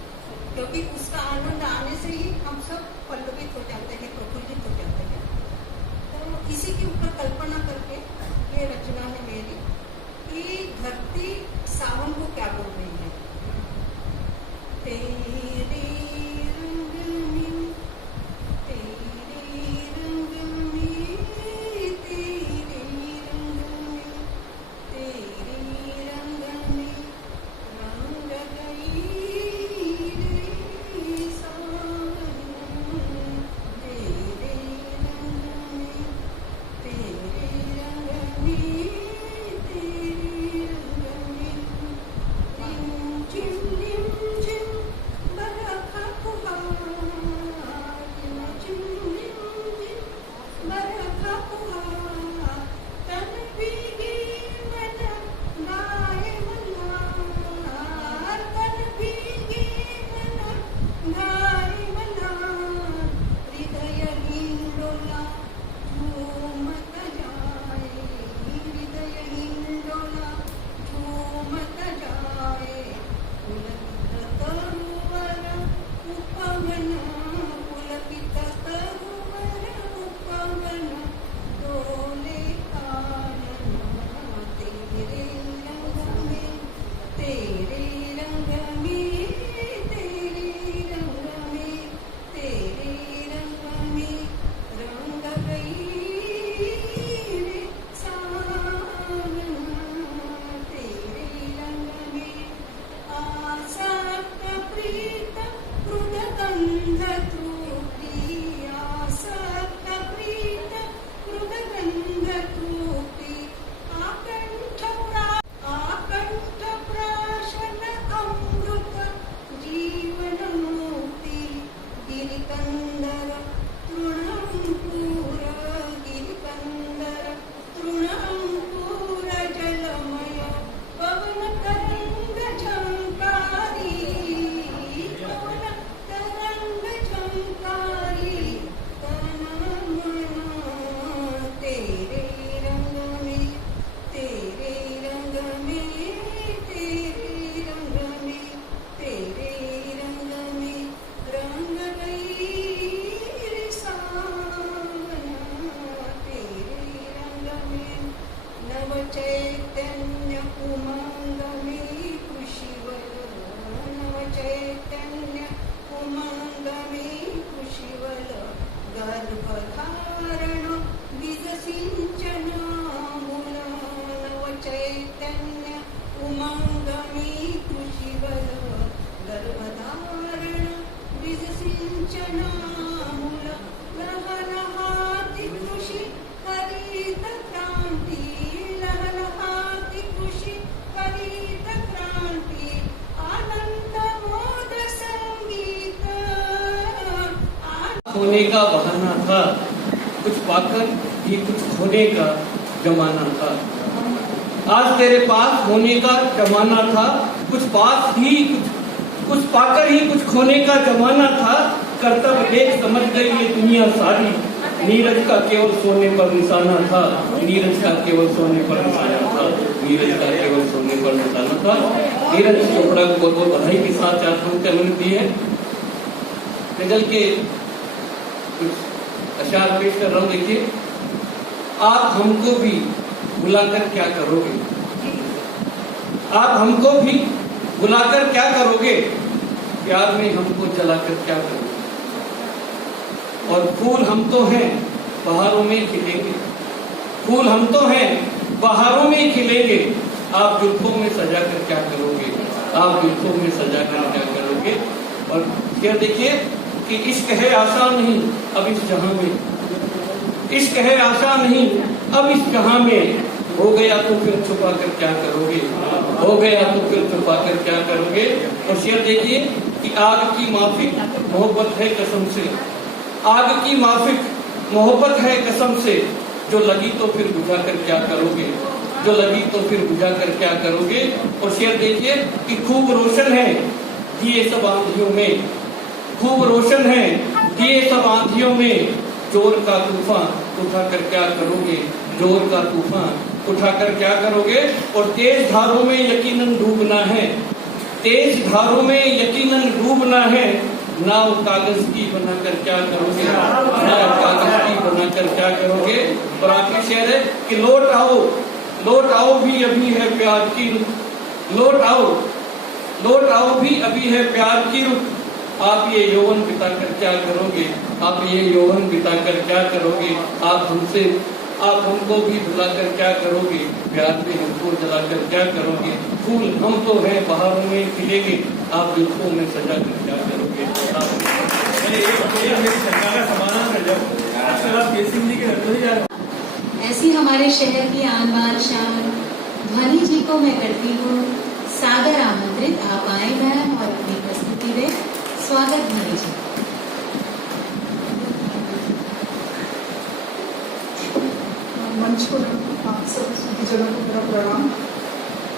क्योंकि उसका आनंद आने से ही हम सब पल्लवित हो जाते हैं, प्रफुल्लित हो जाते हैं। तो इसी के ऊपर कल्पना करके ये रचना है मेरी कि धरती सावन को क्या बोल रही है। तेरे होने का बहाना था, कुछ पाकर ही कुछ खोने का जमाना था। आज तेरे पास होने का जमाना था, कुछ पाकर ही कुछ खोने का जमाना था। कर्तव्य देख समझ गई ये दुनिया सारी, नीरज का केवल सोने पर निशाना था, नीरज का केवल सोने पर निशाना था, नीरज का केवल सोने पर निशाना था। नीरज चोपड़ा को बहुत बहुत बधाई के साथ 4 पंक्तियां मैंने दी है। गजल के कुछ अशार पेश कर रहा हूं। देखिए, आप हमको भी बुलाकर क्या करोगे, आप हमको भी बुलाकर क्या करोगे, प्यार में हमको जलाकर क्या करोगे। और फूल हम तो हैं बहारों में खिलेंगे, फूल हम तो हैं बहारों में खिलेंगे, आप जुल्फों में सजा कर क्या करोगे, आप जुल्फों में सजा कर क्या करोगे। और फिर देखिए कि इश्क है आसान नहीं अब इस जहां में, इश्क है आसान नहीं अब इस जहां में, हो गया तो फिर छुपा कर क्या करोगे, हो गया तो फिर छुपा कर क्या करोगे। और शेर देखिए कि आग की माफिक मोहब्बत है कसम से, आग की माफिक मोहब्बत है कसम से, जो लगी तो फिर बुझा कर क्या करोगे, जो लगी तो फिर बुझा कर क्या करोगे। और शेर देखिए कि खूब रोशन है दिए सब आंधियों में, खूब रोशन है दिए सब आंधियों में, जोर का तूफान उठाकर क्या करोगे, जोर का तूफान उठाकर क्या करोगे। और तेज धारों में यकीनन डूबना है, तेज धारों में यकीनन डूबना है, नाव कागज की बनाकर क्या करोगे, नाव कागज की बनाकर क्या करोगे। और आखिरी शेर है कि लौट आओ भी अभी है प्यार की रुत, लौट आओ भी अभी है प्यार की रुत, आप ये यौवन बिताकर क्या करोगे, आप ये यौवन बिताकर क्या करोगे। आप हमको भी भुलाकर क्या करोगे, प्यार में हमको जलाकर क्या करोगे। फूल हम तो हैं बहारों में खिलेंगे, आप जुल्फों में सजा कर क्या करोगे। ऐसी हमारे शहर की आन बान शान ध्वनि जी को मैं करती हूँ सादर आमंत्रित। आप आए मैम और अपनी प्रस्तुति दें। स्वागत ध्वनि जी। मंच को आप सब जगह को मेरा प्रणाम।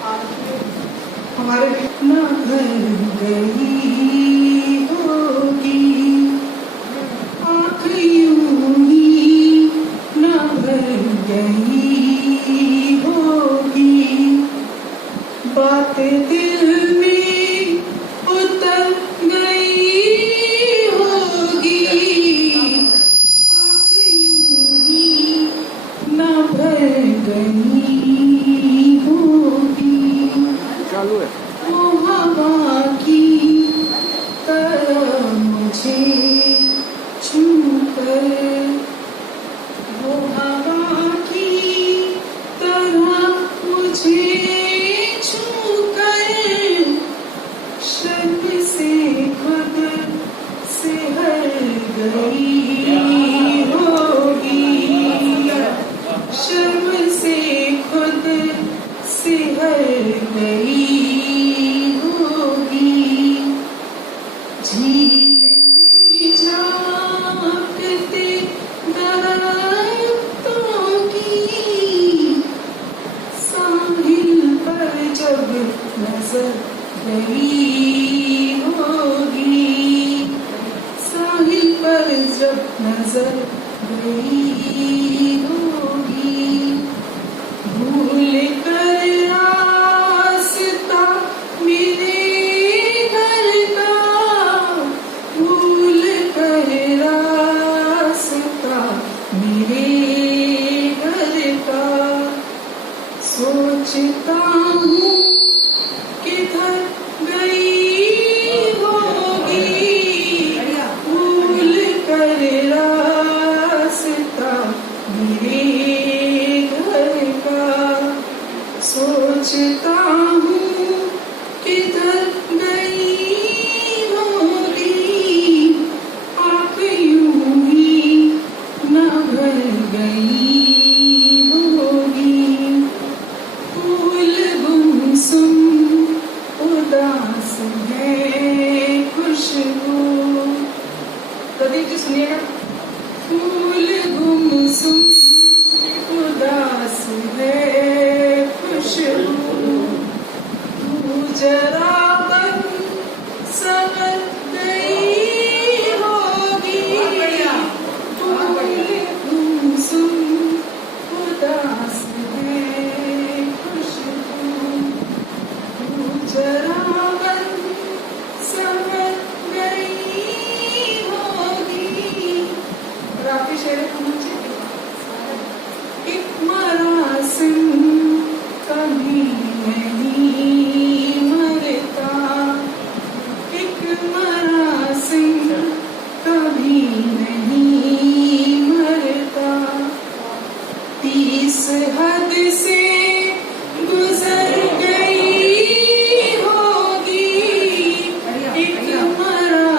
आज हमारे न भर गई होगी आँख यूं ही, न भर गई होगी बात दिल में उतर गई होगी, आँख यूं ही न भर गई होगी। चालू है वो हवा की तरह मुझे छू कर, वो हवा की तरह मुझे छू कर, शर्म से खुद से हर गई होगी, शर्म से खुद से हर गई होगी। झील में झांकते दरख्तों की, साहिल पर जब नजर गई होगी, साहिल पर जब नजर गई होगी। भूल कर रास्ता मेरे घर का, भूल कर रास्ता मेरे घर का, सोचता हूँ किधर गई होगी, भूल कर रास्ता मेरे घर का, सोचता हूँ किधर गई होगी, आँख यूं ही न भर गई होगी। फूल गुमसुम उदास है खुशबू, प्रदीप जी सुनिएगा। फूल गुमसुम उदास है खुशबू, तू जरा बन संवर गई होगी, फूल गुमसुम उदास है खुशबू, तू जरा बन संवर गई होगी। और आपके शेर मुझे एक मरासिम कभी नहीं मरता, एक मरासिम कभी नहीं मरता, 30 हद से गुजर गई होगी, एक मरा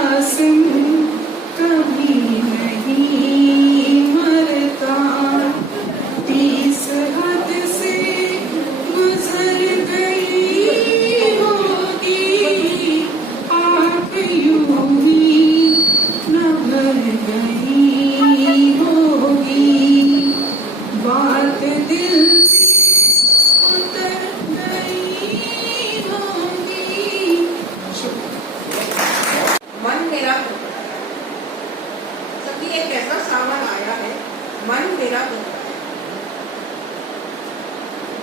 उतर गई होंगी। मन मेरा सभी एक ऐसा सावन आया है, मन मेरा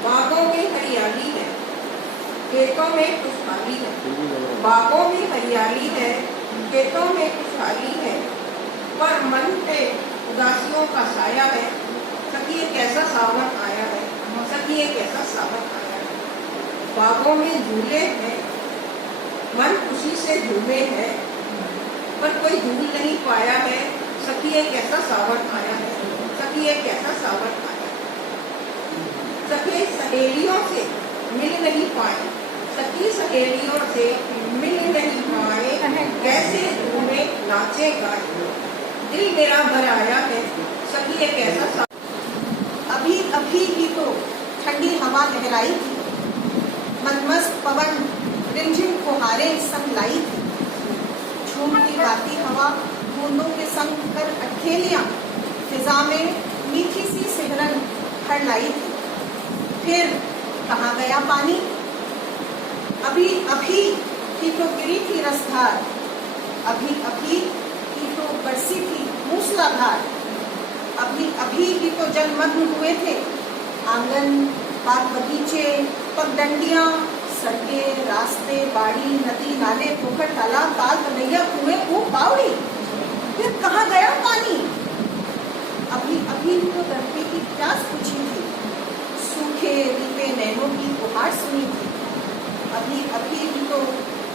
बागों में हरियाली है, खेतों में खुशहाली है। बागों में हरियाली है, खेतों में खुशहाली है, पर मन पे उदासियों का साया है। सखी एक ऐसा सावन आया है, सखी एक ऐसा सावन आया है। बागों में झूले हैं, मन खुशी से झूमे है, पर कोई झूल नहीं पाया है। सखी एक ऐसा सावन आया है, सखी एक ऐसा सावन आया है। सखी सहेलियों से मिल नहीं पाए, सखी सहेलियों से मिल नहीं पाए, कैसे झूमे नाचे गाए। दिल मेरा भर आया है, सखी एक ऐसा अभी अभी ही तो ठंडी हवा लहराई थी, मनमस्त पवन रिमझिम फुहारे संग लाई थी। झूमती गाती हवा बूंदों के संग कर अठेलियां फिजा में मीठी सी सिहरन हर लाई थी। फिर कहाँ गया पानी? अभी अभी ही तो गिरी थी रसधार, अभी अभी ही तो बरसी थी मूसलाधार। अभी अभी ही तो जलमग्न हुए थे आंगन, बाग बगीचे, पगडंडियां, सड़कें, रास्ते, बाड़ी, नदी, नाले, पोखर, तालाब, ताल, कन्हैया, कुएं, कूप, बावड़ी। फिर कहाँ गया पानी? अभी अभी ही तो धरती की प्यास पूछी थी, सूखे रीते नैनों की गुहार सुनी थी। अभी अभी ही तो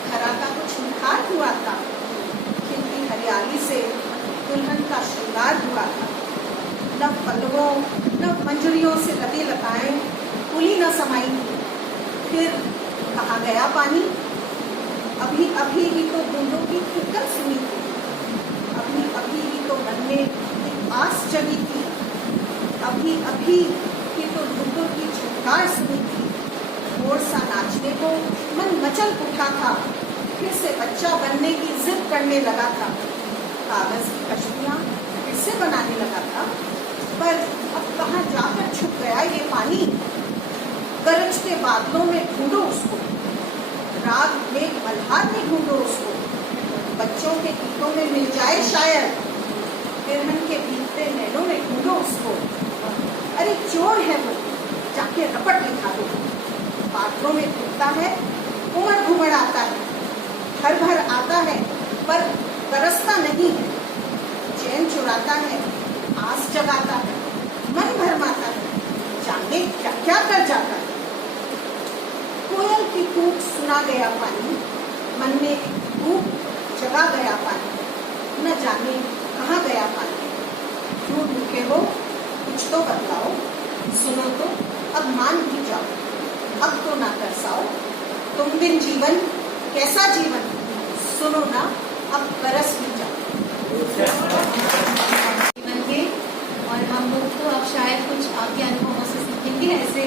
खरा का कुछ निखार हुआ था, खिलती हरियाली से दुल्हन का श्रृंगार हुआ था। नव पल्लवों नव मंजरियों से लते लताएं फूली न समाई थी। फिर कहाँ गया पानी? अभी अभी ही तो बूंदों की खिड़कन सुनी थी, अभी अभी ही तो मन में एक आस जगी थी। अभी अभी ही तो बूंदों की झटकार सुनी थी। मोर सा नाचने को मन मचल उठा था, फिर से बच्चा बनने की जिद करने लगा था। कागज की कश्तियाँ फिर से बनाने लगा था, पर अब कहाँ जाकर छुप गया ये पानी? गरजते बादलों में ढूंढो उसको, राग में मल्हार में ढूंढो उसको। बच्चों के गीतों में मिल जाए शायद, बिरहन के बीतते नैनों में ढूंढो उसको। अरे चोर है वो, जाके रपट लिखा दो। बादलों में घूमता है, उमड़ घुमड़ आता है, हर भर आता है, पर बरसता नहीं है। चैन चुराता है, आस जगाता है, मन भरमाता है, जाने क्या क्या कर जाता है। कोयल की कूक सुना गया पानी, मन में भूख जगा गया पानी। न जाने कहाँ गया पानी। क्यों भूखे हो, कुछ तो बतलाओ। सुनो तो अब मान भी जाओ, अब तो ना तरसाओ। तुम बिन जीवन कैसा जीवन, सुनो ना अब बरस भी जाओ। जीवन के और हम लोग तो अब शायद कुछ आपके अनुभवों से सीखेंगे। ऐसे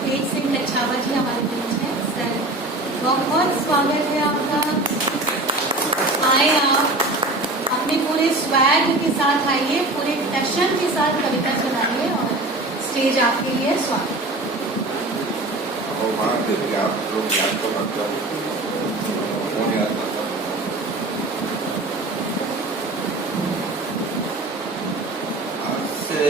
तेज सिंह लच्छावा जी हमारे बीच हैं। सर बहुत बहुत स्वागत है आपका। आए आप अपने पूरे स्वैग के साथ आइए, पूरे टशन के साथ कविता सुनाइए और स्टेज आपके लिए स्वागत। आप लोग याद तो करते आज से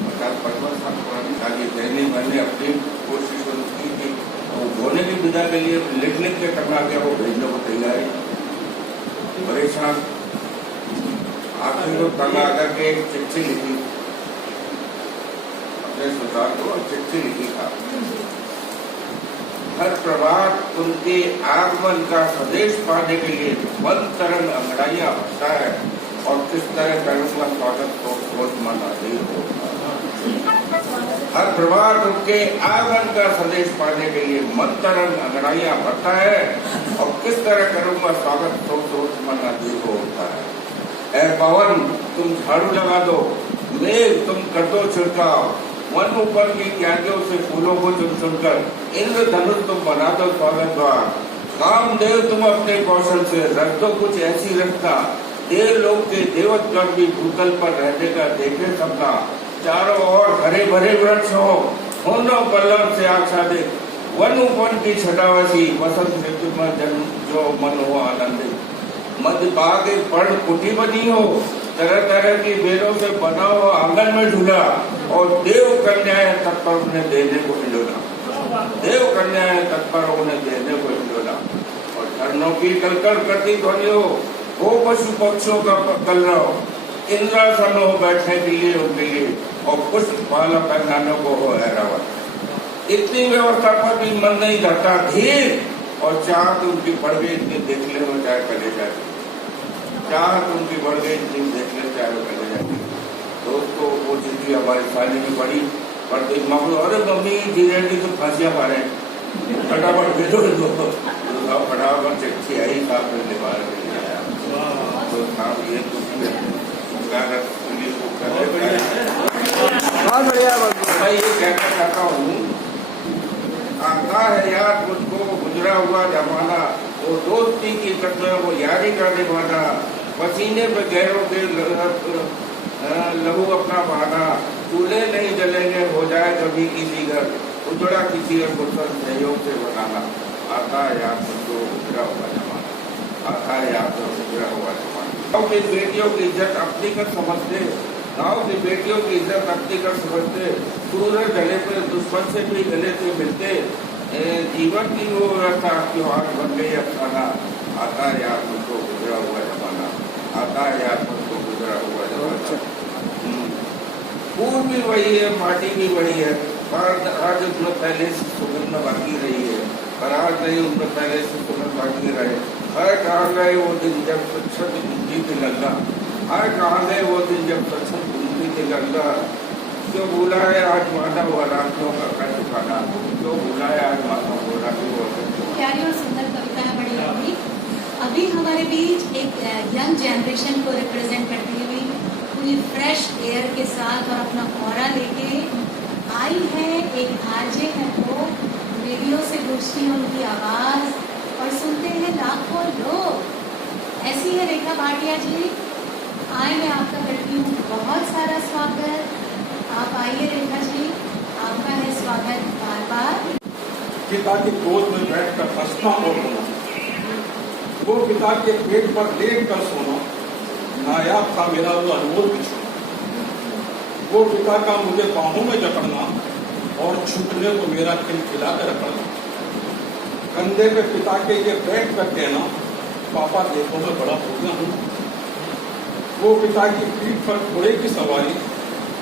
50-55 साल पुरानी शादी पहले मैंने अपनी कोशिश शुरू की कि वो धोने की विदा के लिए लिख के करना गया, वो भेजने को तैयारी परेशान। आखिर तो तंग आकर के एक चिट्ठी लिखी अपने सरकार को, और चिट्ठी लिखी था। हर प्रभात उनके आगमन का संदेश पाने के लिए मन तरंग अंगड़ाइयां भरता है, और किस तरह करूंगा स्वागत को बहुत मन अधीर होता है। हर प्रभात उनके आगमन का संदेश पाने के लिए मन तरंग अंगड़ाइयां भरता है, और किस तरह करूंगा स्वागत को सोच मन अधीर होता है। ऐ पवन तुम झाड़ू लगा दो, मेघ तुम कर दो छिड़काव, वन ऊपर की क्यारियों से फूलों को चुन चुनकर इंद्रधनुष तुम बना दो स्वागत द्वार। कामदेव तुम अपने कौशल से रख दो कुछ ऐसी रखना, देव लोग के देवतगण भी भूतल पर रहने का देखे सपना। चारों ओर हरे भरे वृक्ष हो, होनो पल्लव से आच्छादित, वन उपवन की छटावसी, वसंत ऋतु में जन्म जो मन हो आनंदित। मध्य बाग एक पर्ण कुटी बनी हो, तरह तरह की बेलों से बना हो आंगन में झूला, और देव कन्याएं तत्पर उन्हें देने को हिलोना, देव कन्याएं तत्पर उन्हें देने को हिलोना। और झरनों की कलकल करती ध्वनि हो पशु पक्षियों का कलरव, इंद्रासन हो बैठने के लिए उनके लिए, और पुष्प माला पहनाने को हो ऐरावत। इतनी व्यवस्था पर भी मन नहीं धरता धीर, और चाहत उनकी बढ़ गई इतनी देखने में चाहे चले जाए, चाहत उनकी बढ़ गई इतनी देखने चाहे वो चले जाए। दोस्तों वो चिट्ठी हमारी थाली में पड़ी, पर अरे मम्मी धीरे तो फांसियां मारे, फटाफट भेजो दो, फटाफट चिट्ठी आई, साहब ने बाहर नहीं आया। तो साहब ये मैं ये कहना चाहता हूँ, आता है यार मुझको गुजरा हुआ जमाना, वो दोस्ती की कदर, वो यारी का निभाना, पसीने पे गैरों के लहू अपना बहाना, चूल्हे नहीं जलेंगे हो जाए कभी किसी घर, उजड़ा किसी गुलशन सहयोग से बनाना। आता है यार मुझको गुजरा हुआ जमाना, आता है यार तो गुजरा हुआ जमाना। गाँव की बेटियों की इज्जत अपनी कर समझते, गाँव की बेटियों की इज्जत अपनी कर समझते, सूरज गले पे दुश्मन से भी गले से मिलते, जीवन की वो व्यवस्था त्योहार बन गई अफसाना। आता है यार मुझको गुजरा हुआ जमाना, आता है यार मुझको गुजरा हुआ जमाना। फूल भी वही है, माटी भी वही है, पर आज उनमें पहले से सुगंध बाकी रही है, पर आज नहीं उनमें पहले से सुगंध बाकी रहे। हर कहाँ गए वो दिन जब स्वच्छ बुद्धि थी गंगा, हर कहाँ गए वो दिन जब स्वच्छ बुद्धि थी गंगा। क्यों भूला है आज मानव व राखियों का कर चुकाना, क्यों भूला है आज मानव व राखियों का। प्यारी और सुंदर कविता है, बड़ी लंबी। अभी हमारे बीच एक यंग जनरेशन को रिप्रेजेंट करती हुई पूरी फ्रेश एयर के साथ और अपना ऑरा लेके आई है एक आरजे है, वो रेडियो से गूंजती है उनकी आवाज और सुनते हैं लाखों लोग। ऐसी है रेखा भाटिया जी, आए मैं आपका करती हूँ बहुत सारा स्वागत। आप आइए रेखा जी, आपका है स्वागत बार बार। पिता की गोद में बैठकर हंसना और रोना, वो पिता के पेट पर लेट कर सोना, नायाब था मेरा वो अनमोल बिछोना। वो पिता का मुझे बाहों में जकड़ना और छूटने को मेरा खिलखिला कर रखना। कंधे पे पिता के ये बैठ कर कहना, पापा देखो मैं बड़ा हो गया हूँ। वो पिता की पीठ पर घोड़े की सवारी,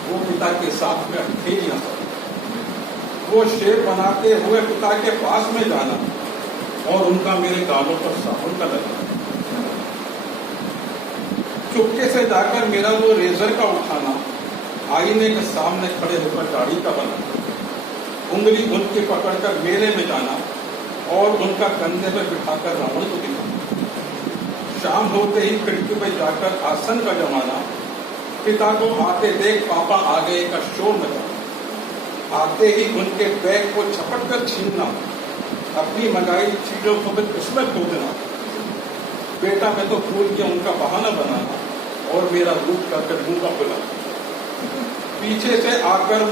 वो पिता के साथ में अकेलियां सब, वो शेर बनाते हुए पिता के पास में जाना और उनका मेरे गालों पर साबुन का लगना। चुपके से जाकर मेरा वो रेजर का उठाना, आईने के सामने खड़े होकर दाढ़ी का बनाना, उंगली उनके पकड़कर मेले में जाना और उनका कंधे पर बिठाकर रावण को दिखाना। शाम होते ही खिड़की पर जाकर आसन का जमाना, पिता को आते देख पापा आ गए का शोर मचाना। आते ही उनके बैग को झपट कर छीनना, अपनी मंगाई चीजों को फिर उसमें खोदना। बेटा मैं तो भूल के उनका बहाना बनाना और मेरा रूप करके मुंह का बुलाना। पीछे से आकर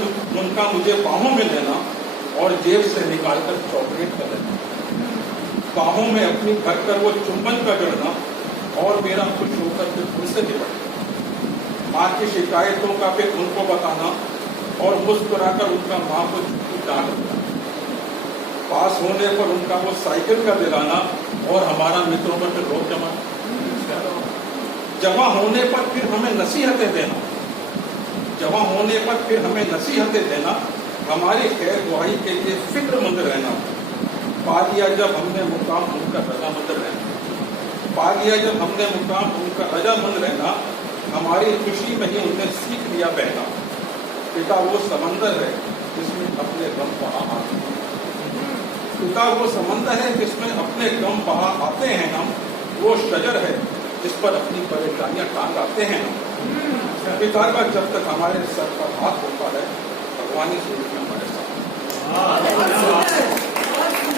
उनका मुझे बाहों में लेना और जेब से निकालकर चॉकलेट कर देना। बाहों में अपनी भर कर वो चुंबन का जड़ना और मेरा खुश होकर फिर उनसे निपटना। माँ की शिकायतों का फिर उनको बताना और मुस्कुराकर उनका माँ को डांट देना। पास होने पर उनका वो साइकिल का दिलाना और हमारा मित्रों पर फिर रोक जमा होने पर फिर हमें नसीहतें देना, जमा होने पर फिर हमें नसीहतें देना, हमारी खैर दुआई के लिए फिक्रमंद रहना। पा लिया जब हमने मुकाम उनका रजामंद रहना, पा लिया जब हमने मुकाम उनका रजामंद रहना, हमारी खुशी में ही उन्हें सीख लिया बहना। पिता वो समंदर है जिसमें अपने गम बहा आते हैं, पिता वो समंदर है जिसमें अपने गम बहा आते हैं हम, वो शजर है जिस पर अपनी परेशानियां टांग आते हैं हम। पिता का जब तक हमारे सर पर हाथ होता है, भगवानी सूरज में हमारे साथ।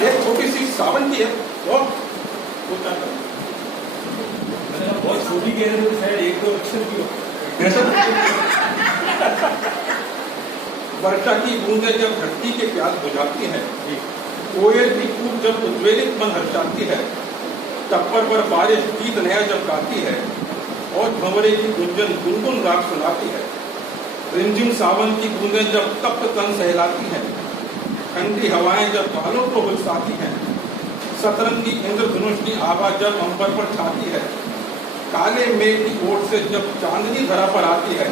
एक छोटी सी सावन की है वो क्या करें, बहुत छोटी कह रहे हो, शायद एक दो अक्षर की हो। वर्षा की बूंदें जब धरती के प्यास बुझाती है, कोयल की कूक जब उद्वेलित मन हर्षाती है, टप्पर पर बारिश गीत नया जब गाती है और भंवरे की गुंजन गुनगुन राग सुनाती है, रिमझिम सावन की बूंदें जब तप्त तन सहलाती हैं, ठंडी हवाएं जब बालों को हुलसाती हैं, सतरंगी इंद्रधनुष की आवाज जब अंबर पर छाती है, काले मेघ की ओर से जब चांदनी धरा पर आती है,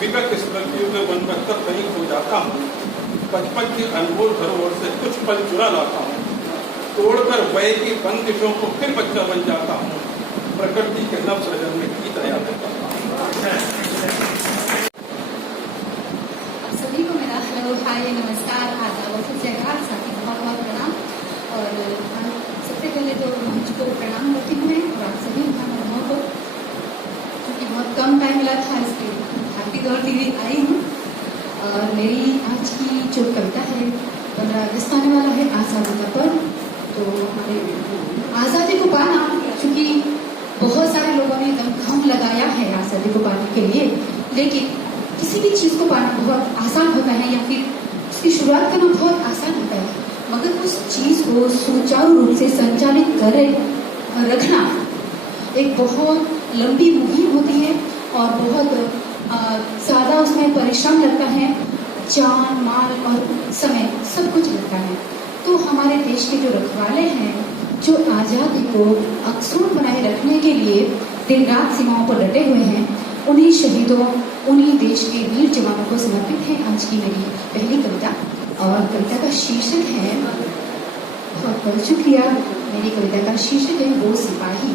विगत स्मृतियों के वन में तब कहीं खो जाता हूँ, बचपन की अनमोल धरोहर से कुछ पल चुरा लाता हूँ, तोड़कर वय की बंदिशों को फिर बच्चा बन जाता हूँ, प्रकृति के नव सृजन में गीत नया करता हूँ। सभी को मेरा हेलो हाय नमस्कार आदाब और फिर जयकार साथ ही बहुत बहुत प्रणाम। और सबसे पहले तो मंच को प्रणाम करती हूँ मैं और आप सभी महानुभावों को, क्योंकि बहुत कम टाइम मिला था इसलिए भागती दौड़ती हुई आई हूँ। और मेरी आज की जो कविता है 15 अगस्त आने वाला है, आज़ादी का पर्व। तो हमारे आज़ादी को पाना, क्योंकि बहुत सारे लोगों ने दमखम लगाया है आज़ादी को पाने के लिए, लेकिन किसी भी चीज़ को पाना बहुत आसान होता है या फिर उसकी शुरुआत करना बहुत आसान होता है, मगर उस चीज़ को सुचारू रूप से संचालित करे रखना एक बहुत लंबी मुहिम होती है और बहुत ज़्यादा उसमें परिश्रम लगता है, जान माल और समय सब कुछ लगता है। तो हमारे देश के जो रखवाले हैं, जो आज़ादी को अक्षुण्ण बनाए रखने के लिए दिन रात सीमाओं पर डटे हुए हैं, उन्हीं शहीदों, उन्हीं देश के वीर जवानों को समर्पित है आज की मेरी पहली कविता। और कविता का शीर्षक है, बहुत बहुत शुक्रिया, मेरी कविता का शीर्षक है वो सिपाही।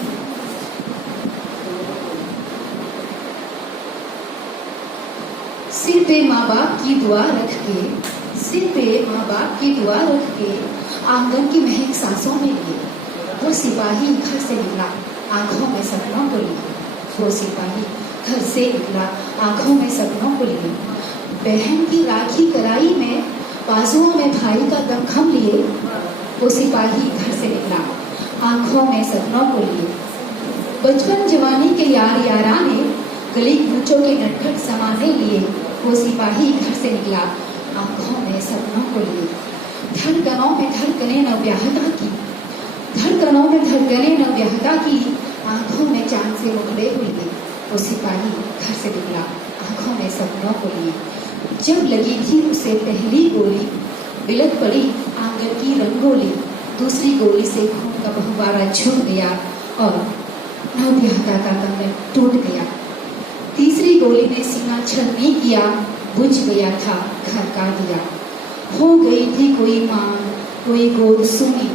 सिर पे माँ बाप की दुआ रख के, सिर पे माँ बाप की दुआ रख के, आंगन की महक सांसों में लिए, वो सिपाही घर से निकला आंखों में सपनों को लिए, वो सिपाही घर से निकला आंखों में सपनों को लिए, बहन की राखी कलाई में बाजुओं में भाई का दमखम लिए, वो सिपाही घर से निकला आंखों में सपनों को लिए, बचपन जवानी के यार याराने गली कूचों के नटखट समाने लिए, वो सिपाही घर से निकला आंखों में सपनों को लिए, धड़कनों में धड़कने न व्याहता की, धड़कनों में धड़कने न व्याहता की, आंखों में चांद से मुखड़े को लिए, वो सिपाही घर से निकला आंखों में सपनों को लिए। जब लगी थी उसे पहली गोली, बिलक पड़ी आंगन की रंगोली, दूसरी गोली से खून का बहुवारा झुक गया और नवव्याहता का कंगन टूट गया, तीसरी गोली ने सीना छलनी किया, बुझ गया था घर का दिया, हो गई थी कोई मांग कोई गोद सुनी,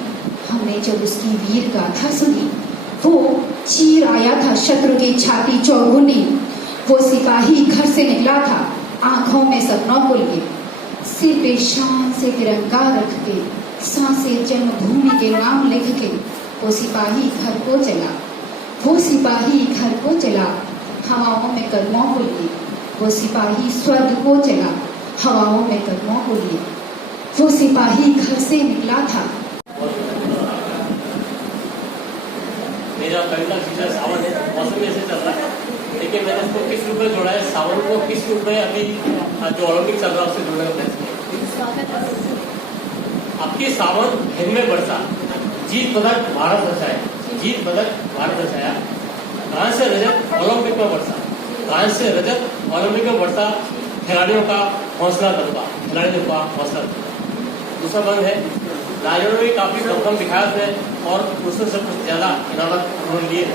हमने जब उसकी वीर गाथा सुनी, वो चीर आया था शत्रु की छाती चौगुनी, वो सिपाही घर से निकला था आंखों में सपनों को लिए, सिर पे शान से तिरंगा रख के, सांसें जन्मभूमि के नाम लिख के, वो सिपाही घर को चला, वो सिपाही घर को चला हवाओं में कदमों को लिए, वो सिपाही स्वर्ग को चला हवाओं में कदमों को लिए, वो सिपाही घर से निकला था। मेरा कविता शीर्षक सावन है। मौसम ऐसे चल रहा है, लेकिन मैंने इसको किस रूप में जोड़ा है, सावन को किस रूप में अभी जो ओलंपिक चल रहा है उससे जोड़ने का प्रयास किया। आपकी सावन हिम में बरसा, जीत पदक भारत बचाया, जीत पदक भारत बचाया, कांस्य से रजत ओलंपिक में बरसा, कांस्य से रजत ओलंपिक में बरसा, खिलाड़ियों का हौसला दबा, खिलाड़ियों का हौसला दबा। दूसरा बंद है, राजौड़ में काफी दमखम दिखाया थे और उससे सब कुछ ज्यादा इनामत उन्होंने लिए।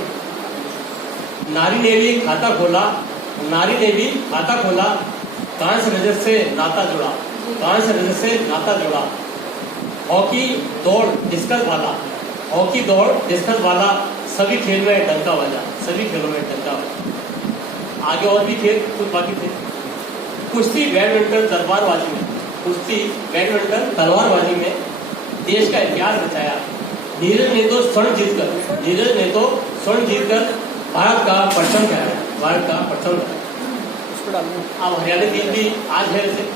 नारी ने भी खाता खोला, नारी ने भी खाता खोला, कांस्य रजत से नाता जुड़ा, कांस्य रजत से नाता जुड़ा। हॉकी दौड़ डिस्कस वाला, हॉकी दौड़ डिस्कस वाला, सभी खेल में डंका बजा, सभी खेलों में डंका बजा। आगे और भी खेल कुछ बाकी थे। कुश्ती बैडमिंटन तलवारबाजी में, कुश्ती बैडमिंटन तलवारबाजी में देश का इतिहास रचाया। नीरज ने तो स्वर्ण जीतकर, नीरज ने तो स्वर्ण जीतकर भारत का परचम फहराया, भारत का परचम फहराया। अब हरियाणा दिन भी आज है वैसे,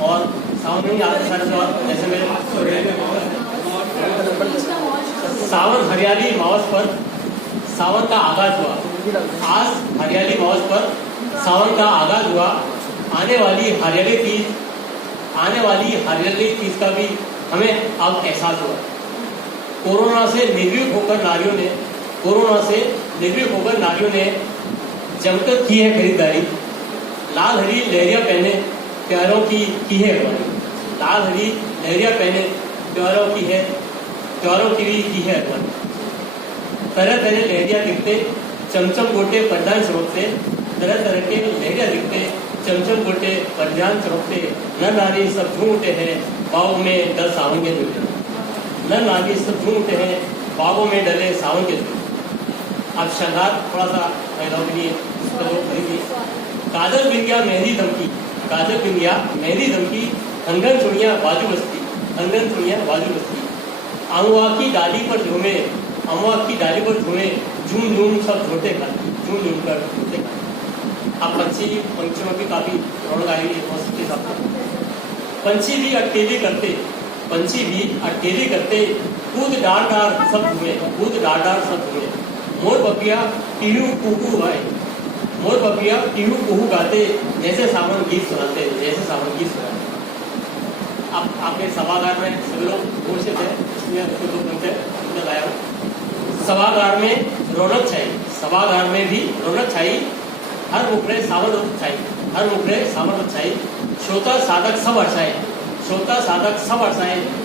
और सावन में आते सारे सवाल जैसे मेरे सावन हरियाली मावस पर सावन का आगाज हुआ। आज हरियाली मावस पर सावन का आगाज हुआ। आने वाली हरियाली तीज का भी हमें अब एहसास हुआ। कोरोना से निर्भीक होकर नारियों ने जमकर की है खरीदारी। लाल हरी लहरिया पहने त्योहारों की है अगवानी। लाल हरी लहरिया पहने त्योहारों की भी की है अगवानी। तरह तरह लहरिया दिखते चमचम गोटे परिधान चमकते। तरह तरह के लहरिया दिखते चमचम गोटे परिधान चमकते। नर नारी सब झूम उठे हैं बागों में डल सावन के झूले। नर नारी सब झूम उठे हैं बागों में डले सावन के झूले। अब शृंगार थोड़ा सा काजल बिंदिया मेहंदी दमकी कंगन चुड़िया बाजू बस्ती। अमवा की डाली पर झूमे झूम झूम सब झूठे कर अब पंछियों की काफी रौनक आई हुई है। पंछी भी अकेले करते कूद डार सब झूमे। मोर बपिया टीहू कुहू गाते जैसे सावन गीत सुनाते। अब आपके सभागार में सभी लोग उपस्थित है, इसमें लाया हूँ। सभागार में भी रौनक छाई। हर मुखड़े सावन छाई। श्रोता साधक सब हर्षाए।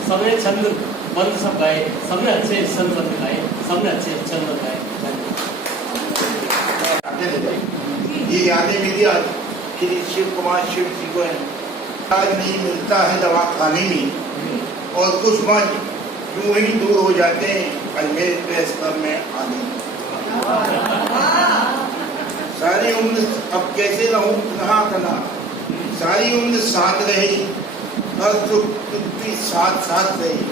सबने छंद बंद सब गाए। सबने अच्छे छंद बंद गाए। ये यादें मिली आज श्री शिव कुमार शिव जी को है। आज नहीं मिलता है दवाखाने में और कुछ मज यूं ही दूर हो जाते हैं अजमेर प्रेस पर में आने। सारी उम्र अब कैसे रहूं कहाँ करना। सारी उम्र साथ रही हर सुख दुख साथ रही।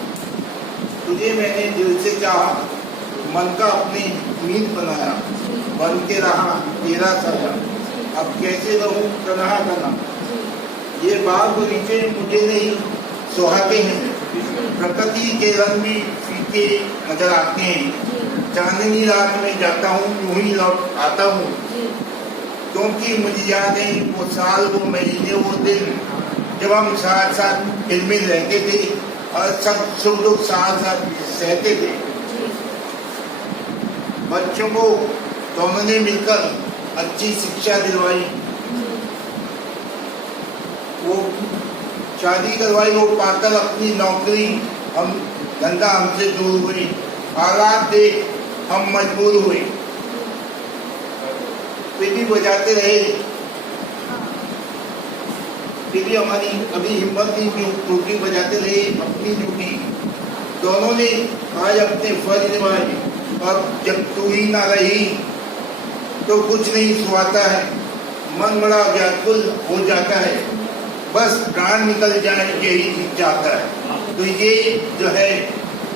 तुझे मैंने दिल से चाहा मन का अपनी मीत बनाया। बन के रहा तेरा साया अब कैसे रहूं कहाँ करना। ये बाग बगीचे मुझे नहीं सुहाते हैं। प्रकृति के रंग भी फीके नजर आते हैं। चांदनी रात में जाता हूँ यूं ही लौट आता हूँ क्योंकि मुझे याद है वो साल वो महीने वो दिन जब हम साथ फिल्में रहते थे और सब लोग साथ सहते थे। बच्चों को दोनों ने मिलकर अच्छी शिक्षा दिलवाई। वो शादी करवाई। वो पाकर अपनी नौकरी हम धंधा हमसे दूर हुई। हालात देख हम मजबूर हुए। फिर भी बजाते रहे। फिर भी हमारी कभी हिम्मत नहीं टूटी। बजाते रहे अपनी ड्यूटी। दोनों ने आज अपने फर्ज निभाए। अब जब तू ही ना रही तो कुछ नहीं सुहाता है। मन बड़ा व्याकुल हो जाता है। बस प्राण निकल जाए यही चाहता है। तो ये जो है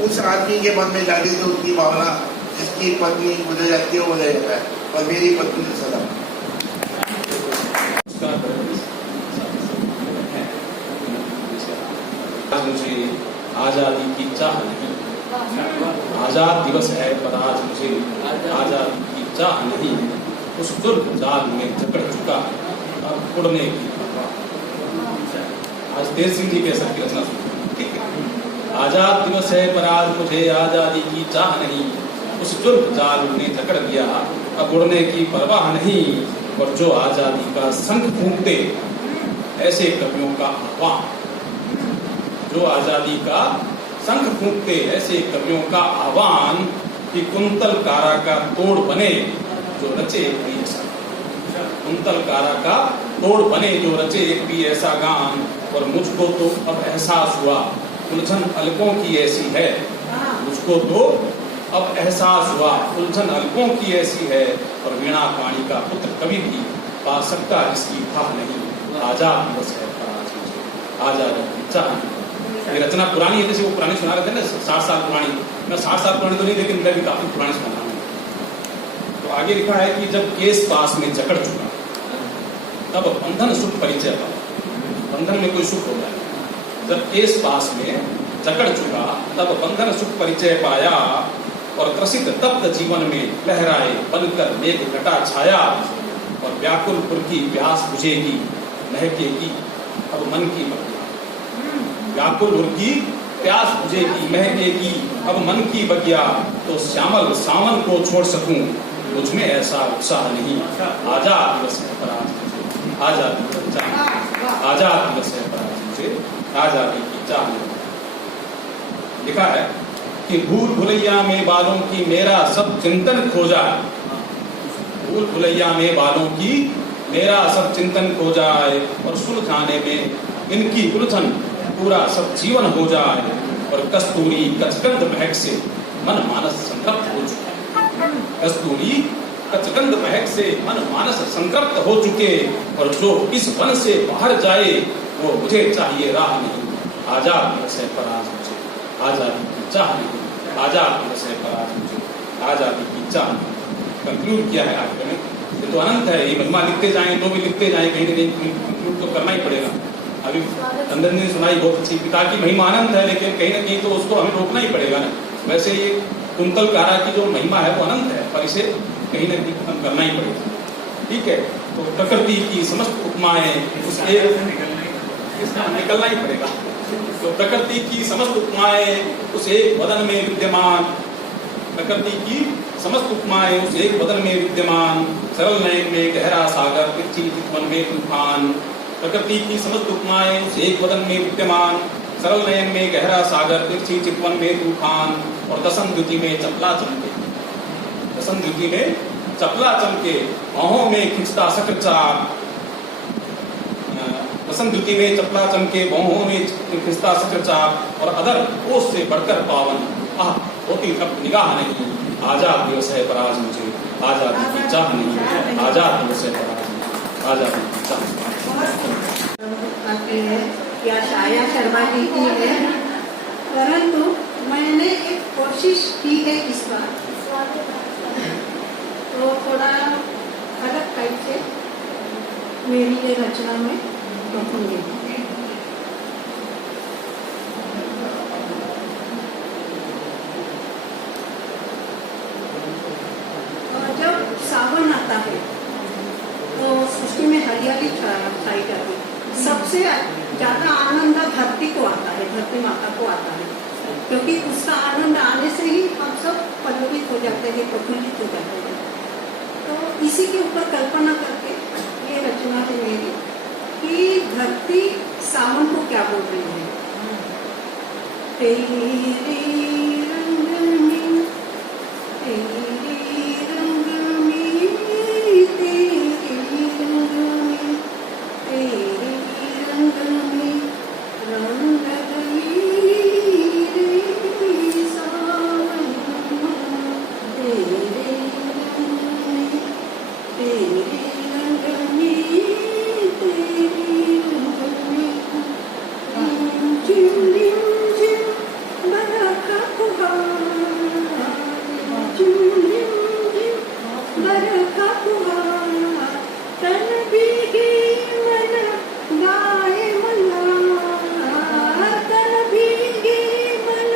उस आदमी के मन में जागे तो उसकी भावना जिसकी पत्नी गुजर जाती है वो रह जाता है। और मेरी पत्नी ने सलाम। मुझे आजादी की चाह नहीं। आजाद दिवस है पर आज मुझे आजादी की चाह नहीं। उस जुल्म जाल में जकड़ चुका अब उड़ने की। आज तेज सिंह जी के सर की रचना सुनी। ठीक है। आजाद दिवस है पर आज मुझे आजादी की चाह नहीं। उस जुल्म जाल में जकड़ लिया अब उड़ने की परवाह नहीं। और जो आजादी का संग फूंकते ऐसे कवियों का आह्वान। जो आजादी का संग फूंकते ऐसे कवियों का आह्वान कि कुंतल कारा का तोड़ बने जो रचे कोई ऐसा। कुंतल कारा का तोड़ बने जो रचे एक भी ऐसा गान। और मुझको तो अब एहसास हुआ उलझन अलकों की ऐसी है। मुझको तो अब एहसास हुआ उलझन अलकों की ऐसी है। और वीणा पाणी का पुत्र कभी भी पा सकता इसकी था नहीं। आजाद दिवस है आजादी की चाह। ये रचना पुरानी है। जैसे वो पुरानी सुना रहे थे ना 60 साल पुरानी। मैं 60 साल पुरानी तो नहीं लेकिन मैं भी काफी पुरानी सुना रहा हूँ। तो आगे लिखा है कि जब केस पास में जकड़ चुका तब बंधन सुख परिचय पाया। बंधन में कोई सुख होता है। जब केस पास में जकड़ चुका तब बंधन सुख परिचय पाया। और त्रसित तप्त जीवन में लहराए बनकर मेघ घटा छाया। और व्याकुलपुर की प्यास बुझेगी महकेगी अब मन की बगिया। व्याकुल मुर्गी प्यास बुझेगी महकेगी अब मन की बगिया, तो श्यामल सावन को छोड़ सकूं मुझमें ऐसा उत्साह नहीं। आजाद दिवस है पर आज मुझे आजादी की चाह, आजाद दिवस है पर आज मुझे आजादी की चाह नहीं। लिखा है कि भूल भुलैया में बालों की मेरा सब चिंतन खो जाए, भूल भुलैया में बालों की मेरा सब चिंतन खो जाए, और सुलझाने में इनकी उलझन पूरा सब जीवन हो जाए, और कस्तूरी कचकंद महक से मन मानस संतृप्त हो चुके, कस्तूरी कचकंद महक से मन मानस संतृप्त हो चुके, और जो इस वन से बाहर जाए वो मुझे चाहिए राह नहीं। आजाद दिवस है पर आज मुझे आजादी की चाह नहीं, आजाद दिवस है पर आज मुझे आजादी की चाह नहीं। कंक्लूड किया है आज मैंने, ये तो अनंत है, ये महिमा लिखते जाएं तो भी लिखते जाएं, कहीं ना कहीं कंक्लूड तो करना ही पड़ेगा। अभी अंदर ने सुनाई बहुत अच्छी, पिता की महिमा अनंत है, लेकिन कहीं ना कहीं तो उसको हमें रोकना ही पड़ेगा ना। वैसे ये कुंतल कारा की जो महिमा है वो अनंत है, पर इसे कहीं ना कहीं खत्म करना ही पड़ेगा। ठीक है, तो प्रकृति की समस्त उपमाएं उस इसका निकलना ही पड़ेगा। तो प्रकृति की समस्त उपमाएं उस एक वदन में विद्यमान, प्रकृति की समस्त उपमाएं उस एक वदन में विद्यमान, सरल नयन में गहरा सागर तिरछी चितवन में तूफान। प्रकृति की समस्त उपमाएं उस एक वदन में विद्यमान, सरल नयन में गहरा सागर तिरछी चितवन में तूफान, और दसम द्युति में चपला चमके, दसम द्युति में चपला चमके, बाहों में खिंचता शक्र चाप, दसम द्युति में चपला चमके, बाहों में खिंचता शक्र चाप, और अदर ओस से बढ़कर पावन, आह होती तब निगाह नहीं। आजाद दिवस है पर आज मुझे आजादी की चाह नहीं, आजाद दिवस है पर आज मुझे आजादी की चाह। आते हैं या छाया शर्मा जी की है, परंतु मैंने एक कोशिश की है इस बार, तो थोड़ा अलग टाइप से मेरी ये रचना में कहूँगी। जब सावन आता है तो सृष्टि में हरियाली छाई जाती है। सबसे ज्यादा आनंद धरती को आता है, धरती माता को आता है, क्योंकि उसका आनंद आने से ही हम सब पल्लवित हो जाते हैं, प्रफुल्लित हो जाते हैं। तो इसी के ऊपर कल्पना करके ये रचना है मेरी कि धरती सावन को क्या बोल रही है। तेरे रंग में, तेरे रंग में, तेरे रंग में, तेरे रंग में रंग गई रे सावन, तेरे रंग में, तेरे रंग में, तेरे रंग में, झिम झिम झिम बरखा फुहार, झिम झिम झिम बरखा फुहार, तन भीगे मन गाए मल्हार, तन भीगे मन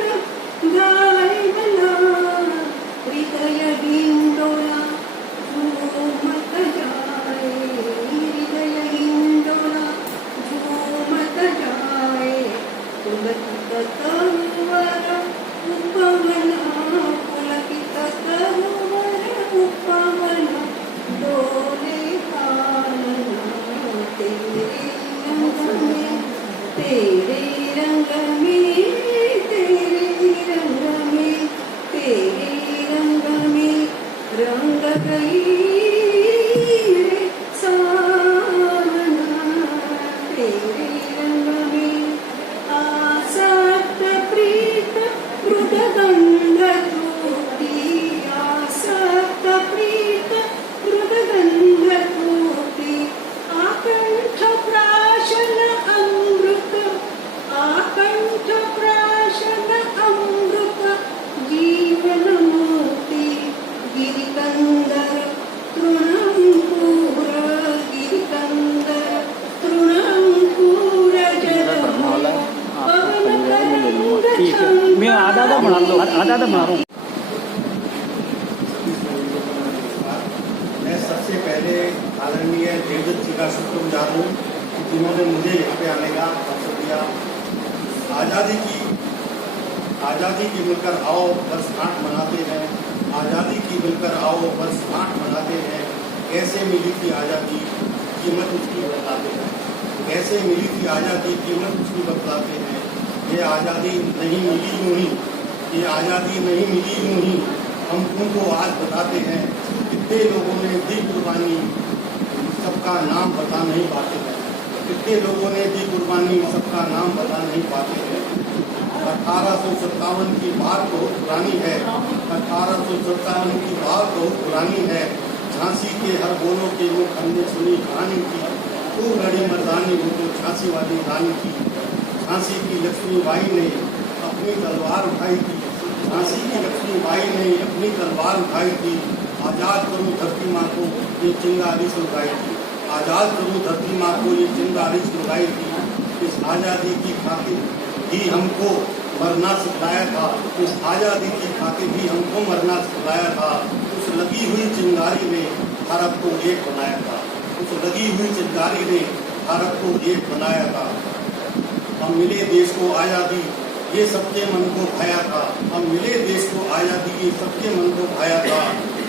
गाए मल्हार, हृदय हिंडोला झूमत जाए, हृदय हिंडोला झूमत जाए, पुलकित तरुवर उपवन, पुलकित तरुवर उपवन, डोले कानन तेरे रंग में, तेरे रंग में, तेरे रंग में, तेरे रंग में रंग गई रे सावन, तेरे रंग में आसक्त प्रीत मृदगंध त्रुटि, आसक्त प्रीत मृदगंध त्रुटि, आकंठ प्राशन अमृत, आकंठ प्राशन अमृत, जीवन मूर्ति गिरिकंदर तृणंकुर, गिरिकंदर तृणंकुर जल पवन तरंग, मैं आधा बना रहा हूँ। मैं सबसे पहले आदरणीय देवदत्त जी का शुक्रगुजार हूँ जिन्होंने मुझे यहाँ पे आने का अवसर दिया। आज़ादी की मिलकर आओ वर्षगांठ मनाते हैं, आज़ादी की मिलकर आओ वर्षगांठ मनाते हैं। कैसे मिली थी आज़ादी कीमत उसकी बताते हैं, कैसे मिली थी आज़ादी कीमत उसकी बतलाते हैं। ये आज़ादी नहीं मिली यूं ही, ये आज़ादी नहीं मिली यूं ही, हम तुमको आज बताते हैं। कितने लोगों ने दी कुर्बानी, सबका नाम बता नहीं पाते हैं। कितने लोगों ने दी कुर्बानी, सबका नाम बता नहीं पाते हैं। 1857 की बात बहुत पुरानी है, 1857 की बात बहुत पुरानी है। झांसी के हर बोलों के मुख हमने सुनी कहानी की, तू लड़ी मर्दानी वो तो झांसी वाली रानी की। झांसी की लक्ष्मीबाई ने अपनी तलवार उठाई थी, झांसी की लक्ष्मीबाई ने अपनी तलवार उठाई थी। आज़ाद करूँ धरती माँ को ये चिंगारी सुलगाई थी, आज़ाद करूँ धरती माँ को ये चिंगारी सुलगाई थी। इस आज़ादी की खातिर ही हमको मरना सिखाया था, इस आज़ादी की खातिर ही हमको मरना सिखाया था। उस लगी हुई चिंगारी ने भारत को एक बनाया था, उस लगी हुई चिंगारी ने भारत को एक बनाया था। हम मिले देश को आज़ादी, ये सबके मन को भाया था। हम मिले देश को आज़ादी, ये सबके मन को भाया था।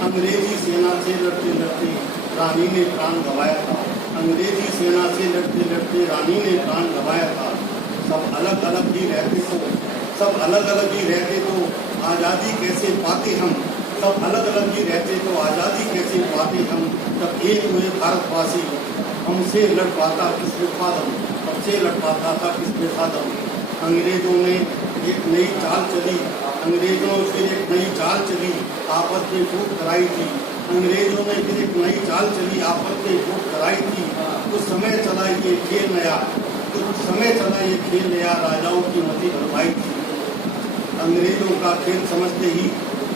अंग्रेजी सेना से लड़ते लड़ते रानी ने प्राण गंवाया था, अंग्रेजी सेना से लड़ते लड़ते रानी ने प्राण गंवाया था। सब अलग अलग ही रहते तो, सब अलग अलग ही रहते तो आज़ादी कैसे पाते हम, सब अलग अलग ही रहते तो आज़ादी कैसे पाते हम। तब एक हुए भारतवासी, हमसे लड़ पाता किस बेफादम, हमसे लड़ पाता था किस बेफादम। अंग्रेजों ने एक नई चाल चली, अंग्रेजों ने फिर एक नई चाल चली, आपस में फूट कराई थी। अंग्रेजों ने फिर एक नई चाल चली, आपस में फूट कराई थी। कुछ समय चला ये खेल नया, कुछ समय चला ये खेल नया, राजाओं की मति भरवाई थी। अंग्रेजों का खेल समझते ही,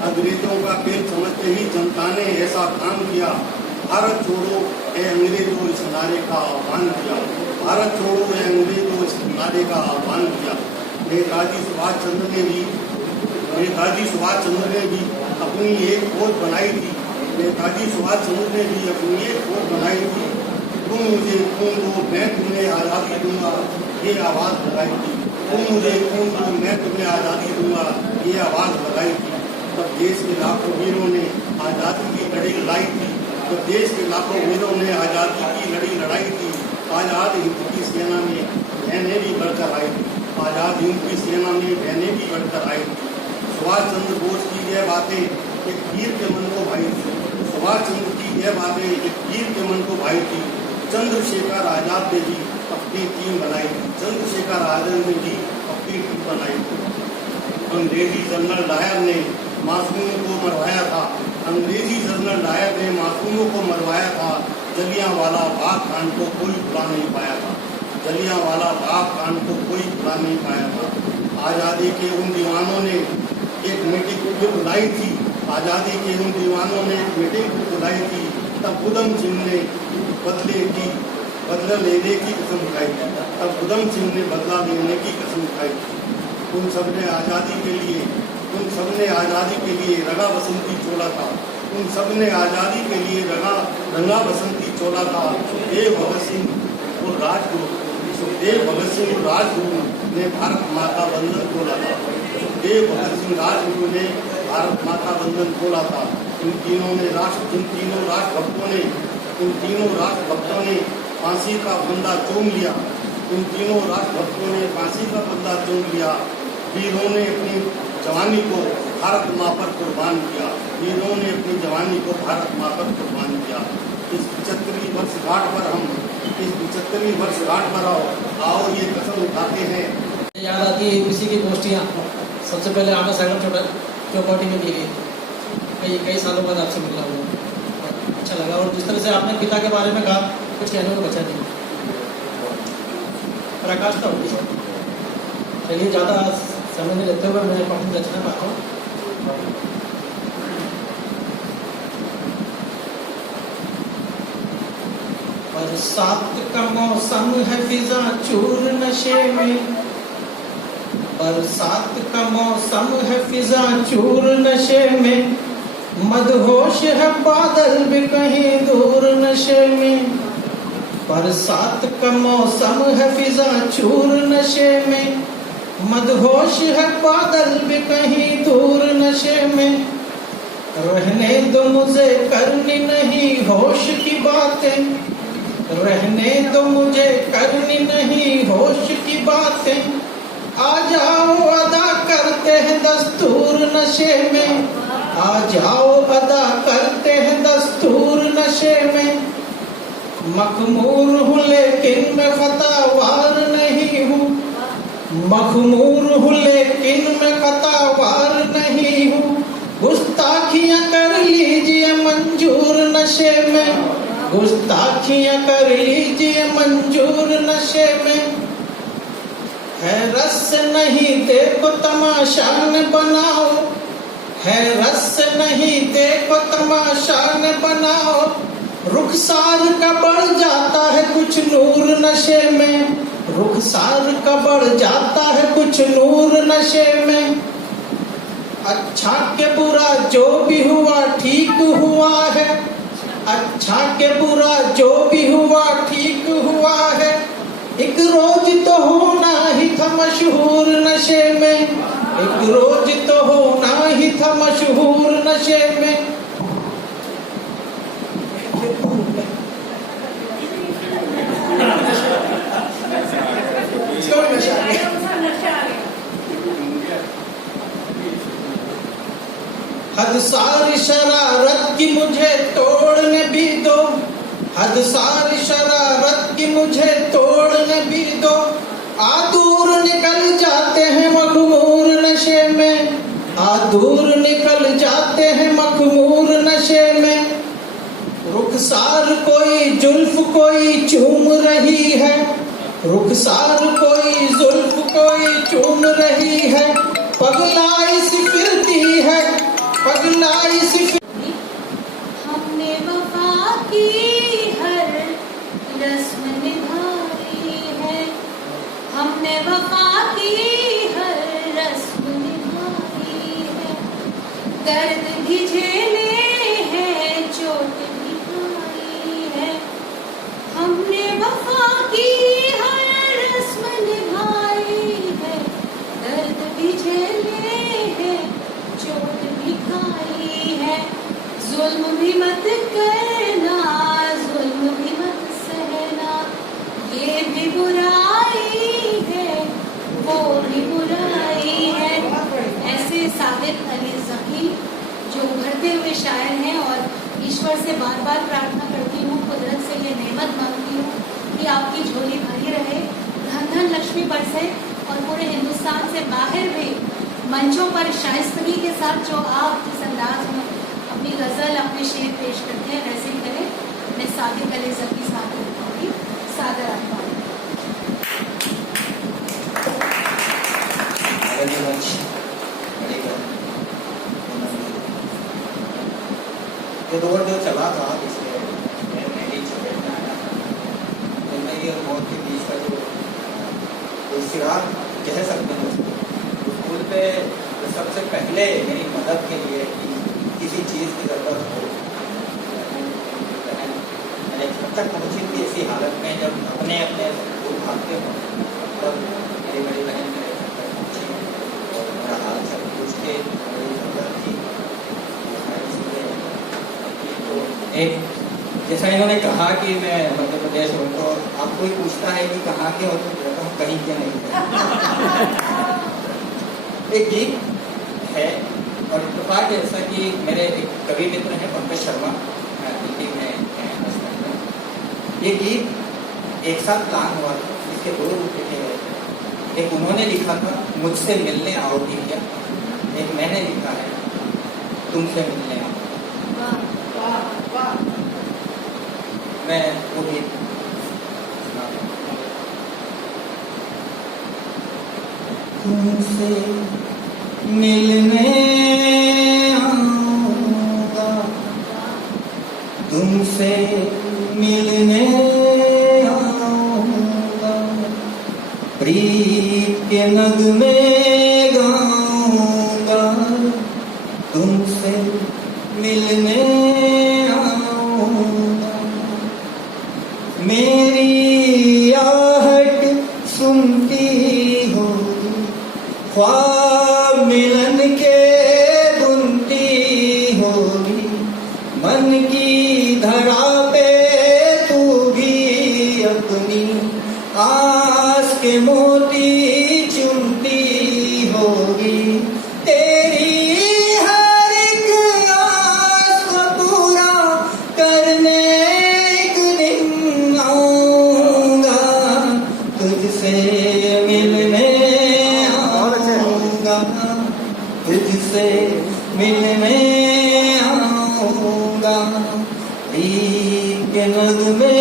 अंग्रेजों का खेल समझते ही जनता ने ऐसा काम किया। भारत छोड़ो ए अंग्रेजों इस नारे का आह्वान किया, भारत छोड़ो ए अंग्रेजों इस नारे का आह्वान किया। नेताजी सुभाष चंद्र ने भी अपनी एक फौज बनाई थी, नेताजी सुभाष चंद्र ने भी अपनी एक फौज बनाई थी। तुम मुझे खून दो मैं तुम्हें आज़ादी दूंगा, ये आवाज़ लगाई थी। तुम मुझे खून दो मैं तुम्हें आज़ादी दूंगा, ये आवाज़ लगाई थी। तब देश के लाखों वीरों ने आज़ादी की लड़ाई लड़ाई थी, तब देश के लाखों वीरों ने आज़ादी की लड़ाई थी। आज़ाद हिंद की सेना में बहनें भी बढ़कर आई थी, आज़ाद हिंद की सेना में बहनें भी बढ़कर आई थी। सुभाष चंद्र बोस की यह बातें एक वीर के मन को भाई थी, सुभाष चंद्र की यह बातें एक वीर के मन को भाई थी। चंद्रशेखर आज़ाद ने भी अपनी टीम बनाई थी, चंद्रशेखर आज़ाद ने भी अपनी टीम बनाई थी। अंग्रेजी जनरल डायर ने मासूमों को मरवाया था, अंग्रेजी जनरल डायर ने मासूमों को मरवाया था। जलियांवाला बाग कांड को कोई भुला नहीं पाया था, जलियांवाला बाग कांड को कोई भुला नहीं पाया था। आज़ादी के उन दीवानों ने एक मीटिंग बुलाई थी, आज़ादी के उन दीवानों ने एक मीटिंग बुलाई थी। तब उधम सिंह ने बदला लेने की कसम उठाई थी, तब उधम सिंह ने बदला लेने की कसम उठाई थी। उन सब ने आज़ादी के लिए रंगा बसंती चोला था, उन सब ने आज़ादी के लिए रंगा बसंती चोला था। देव भगत सिंह और राजगुरु ने भारत माता बंधन खोला था, देव भगत सिंह राजगुरु ने भारत माता बंधन खोला था। इन तीनों राष्ट्रभक्तों ने फांसी का फंदा चूम लिया, इन तीनों राष्ट्रभक्तों ने फांसी का फंदा चूम लिया। वीरों ने अपनी जवानी को भारत माँ पर कुर्बान किया, वीरों ने अपनी जवानी को भारत माँ पर कुर्बान किया। इस 75वीं वर्षगांठ पर आओ ये कसम उठाते हैं। याद आती है किसी की गोष्ठियाँ सबसे पहले आना सागर चौपाटी में की गई, कई सालों बाद आपसे मिला हुआ, अच्छा लगा। और जिस तरह से आपने पिता के बारे में कहा, कुछ कहने को बचा नहीं, प्रकाश था उनकी। चलिए ज़्यादा समय नहीं लेते हुए मैं अपनी रचना पाता हूँ। बरसात का मौसम है, फिजा चूर नशे में, बरसात का मौसम है, फिजा चूर नशे में, मदहोश है बादल भी कहीं दूर नशे में। बरसात का मौसम है, फिजा चूर नशे में, मदहोश है बादल भी कहीं दूर नशे में। रहने दो मुझे करनी नहीं होश की बातें, रहने दो मुझे करनी नहीं होश की बातें। आ जाओ अदा करते हैं दस्तूर नशे में, आ जाओ अदा करते हैं दस्तूर नशे में। मखमूर हूँ लेकिन मैं खतावार नहीं हूँ, मखमूर हूँ लेकिन मैं खतावार नहीं हूँ। गुस्ताखियाँ कर लीजिए मंजूर नशे में, गुस्ताखियाँ कर लीजिए मंजूर नशे में। है रस नहीं देखो तमाशा न बनाओ, है रस नहीं देखो तमाशा न बनाओ। रुखसार का बढ़ जाता है कुछ नूर नशे में, रुखसार का बढ़ जाता है कुछ नूर नशे में। अच्छा के बुरा जो भी हुआ ठीक हुआ है, अच्छा के बुरा जो भी हुआ ठीक हुआ है। एक रोज तो होना ही था मशहूर नशे में, एक रोज तो होना ही था मशहूर नशे में। हद सारी शरारत की मुझे तोड़ने भी दो, हद सारी शरारत की मुझे तोड़ने भी दो। आ दूर निकल जाते हैं मखमूर नशे में, आ दूर निकल जाते हैं मखमूर नशे में। रुखसार कोई जुल्फ कोई चूम रही है, रुखसार कोई जुल्फ कोई चूम रही है। पगलाई सी फिरती है, पगलाई सी फिरती। हमने वफा की हर रस्म निभाई है, हमने वफा की हर रस्म निभाई है। दर्द भी झेले हैं, चोट भी खाई है। हमने वफा की हर रस्म निभाई है, दर्द भी झेले हैं, चोट भी खाई है। जुल्म भी मत करना, जुल्म भी मत सहना, ये भी बुराई है, वो भी बुराई है। ऐसे सादिक अली ज़की जो उभरते हुए शायर हैं और ईश्वर से बार बार प्रार्थना करती हूँ, कुदरत से ये नेमत मांगती हूँ कि आपकी झोली भरी रहे, धन धन लक्ष्मी बरसे और पूरे हिंदुस्तान से बाहर भी मंचों पर शाइस्तगी के साथ जो आप जिस अंदाज में अपनी गज़ल अपने शेर पेश करते हैं वैसे ही करें। मैं सादिक अली ज़की साहब को कहूँगी सादर आह्वान। ये दौर जो चला था इसमें मेरी चपेट में आया, जिंदगी और मौत के बीच का जो सिराग कह सकते हैं उसको, स्कूल पे सबसे पहले मेरी मदद के लिए कि किसी चीज़ की ज़रूरत हो, मैंने जब तक पहुँची थी ऐसी हालत में जब अपने अपने स्कूल भागते हो तब मेरी बड़ी बहन मेरे घर पर पहुँची और मेरा हाल सब पूछ के मेरी ज़रूरत थी। एक जैसा इन्होंने कहा कि मैं मध्य प्रदेश हूँ, तो आप कोई पूछता है कि कहाँ के हो तो कहता हूँ कहीं के नहीं। एक गीत है और इत्तेफाक ऐसा कि मेरे एक कवि मित्र हैं पंकज शर्मा, दिल्ली में हैं। ये गीत एक साथ प्लान हुआ था, इसके दो रूप लिखे गए थे। एक उन्होंने लिखा था मुझसे मिलने आओगी क्या, एक मैंने लिखा है तुमसे मिलने आओ। मैं वो गीत तुमसे मिलने आऊंगा, तुमसे मिलने आऊंगा, प्रीत के नगमे गाऊंगा, तुमसे मिलने आऊंगा। मेरी मन की धरा पे तू भी अपनी आस के मोती चुनती होगी। तेरी हर एक आस को पूरा करने एक दिन आऊंगा, तुझसे मिलने आऊंगा, तुझसे मिलने आऊंगा, प्रीत के नगमे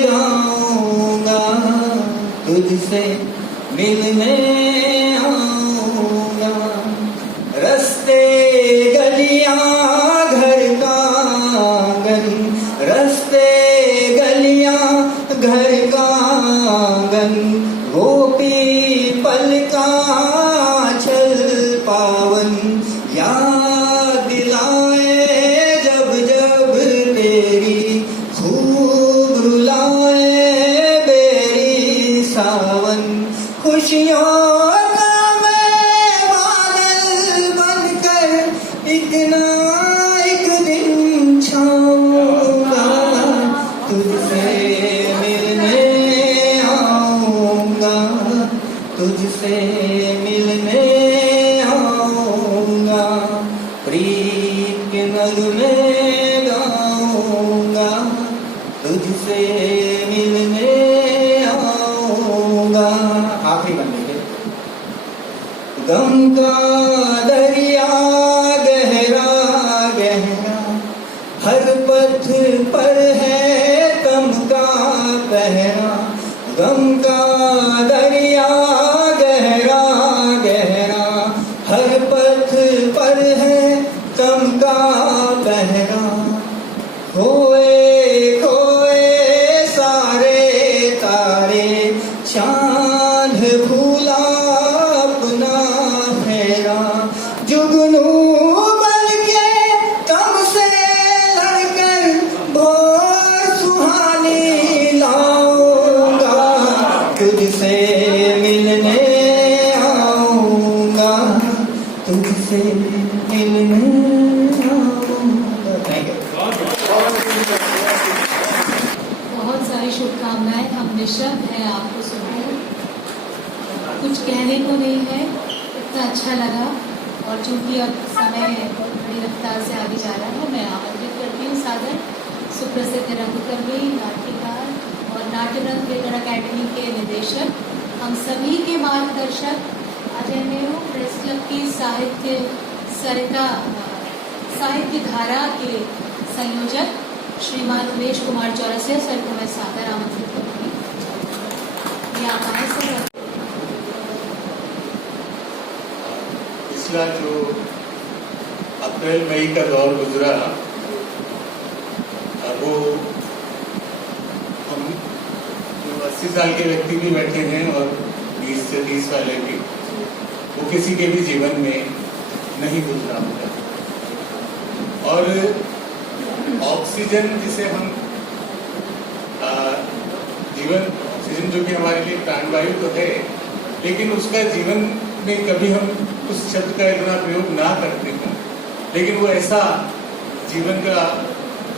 गाऊंगा, तुझसे मिलने आऊंगा। रस्ते गलियां घर का आंगन, रस्ते गलियां घर का आंगन, वो पीपल का चल पावन, याद दिलाए जब जब तेरी खूब रुलाए बेरी सावन। खुशियों का मैं बादल बनकर एक ना एक दिन छाऊंगा, तुझसे मिलने आऊंगा, तुझसे मिलने आऊंगा, प्रीत के नगमे गाऊंगा, तुझसे मिलने आऊंगा। आखिरी बंदे के गम का दरिया गहरा गहरा, हर पथ पर है गम का पहरा, गम का दरिया गहरा गहरा, हर पथ पर है गम का पहरा। खोए खोए सारे तारे, चांद भूला अपना फेरा, जुगनू बन के कम से लड़कर भोर सुहानी लाऊंगा, तुझसे मिलने आऊंगा, तुझसे मिलने आऊंगा। Thank you. बहुत सारी शुभकामनाएं। हम निशब्द हैं आपको सुनकर, कुछ कहने को नहीं है, इतना अच्छा लगा। और चूंकि अब समय बड़ी रफ्तार से आगे जा रहा है, मैं आमंत्रित करती हूँ सादर सुप्रसिद्ध रंगकर्मी, नाट्यकार और नाट्यरंग थिएटर अकेडमी के निदेशक, हम सभी के मार्गदर्शक, अजय नेहरू प्रेस क्लब की साहित्य सरिता साहित्य धारा के संयोजक श्रीमान उमेश कुमार चौरसिया सर को मैं सादर आमंत्रित करूँगी। ये आप आए सर। पिछला जो अप्रैल मई का दौर गुजरा, वो हम जो 80 साल के व्यक्ति भी बैठे हैं और 20 से 30 वाले भी, वो किसी के भी जीवन में नहीं गुजरा होगा। और ऑक्सीजन जिसे हम जीवन, ऑक्सीजन जो कि हमारे लिए प्राणवायु तो है, लेकिन उसका जीवन में कभी हम उस शब्द का इतना प्रयोग ना करते हैं, लेकिन वो ऐसा जीवन का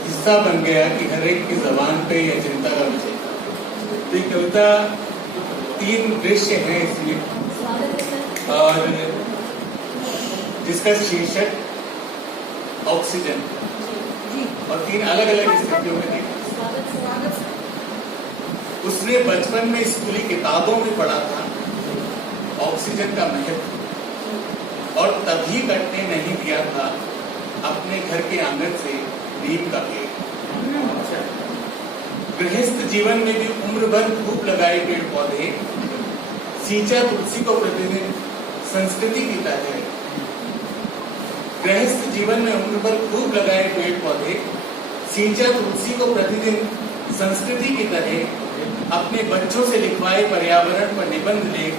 हिस्सा बन गया कि हर एक की जबान पे यह चिंता का विषय। तो ये कविता 3 दृश्य हैं इसमें, और जिसका शीर्षक ऑक्सीजन, और 3 अलग अलग स्थितियों में देखा। उसने बचपन में स्कूली किताबों में पढ़ा था ऑक्सीजन का महत्व, और तभी कटने नहीं दिया था अपने घर के आंगन से नीम का पेड़। गृहस्थ जीवन में भी उम्र भर धूप लगाए पेड़ पौधे, सींचा तुलसी को प्रतिदिन संस्कृति की तरह। गृहस्थ जीवन में उम्र भर खूब लगाए पेड़ पौधे, सींचा तुलसी को प्रतिदिन संस्कृति की तरह। अपने बच्चों से लिखवाए पर्यावरण पर निबंध लेख,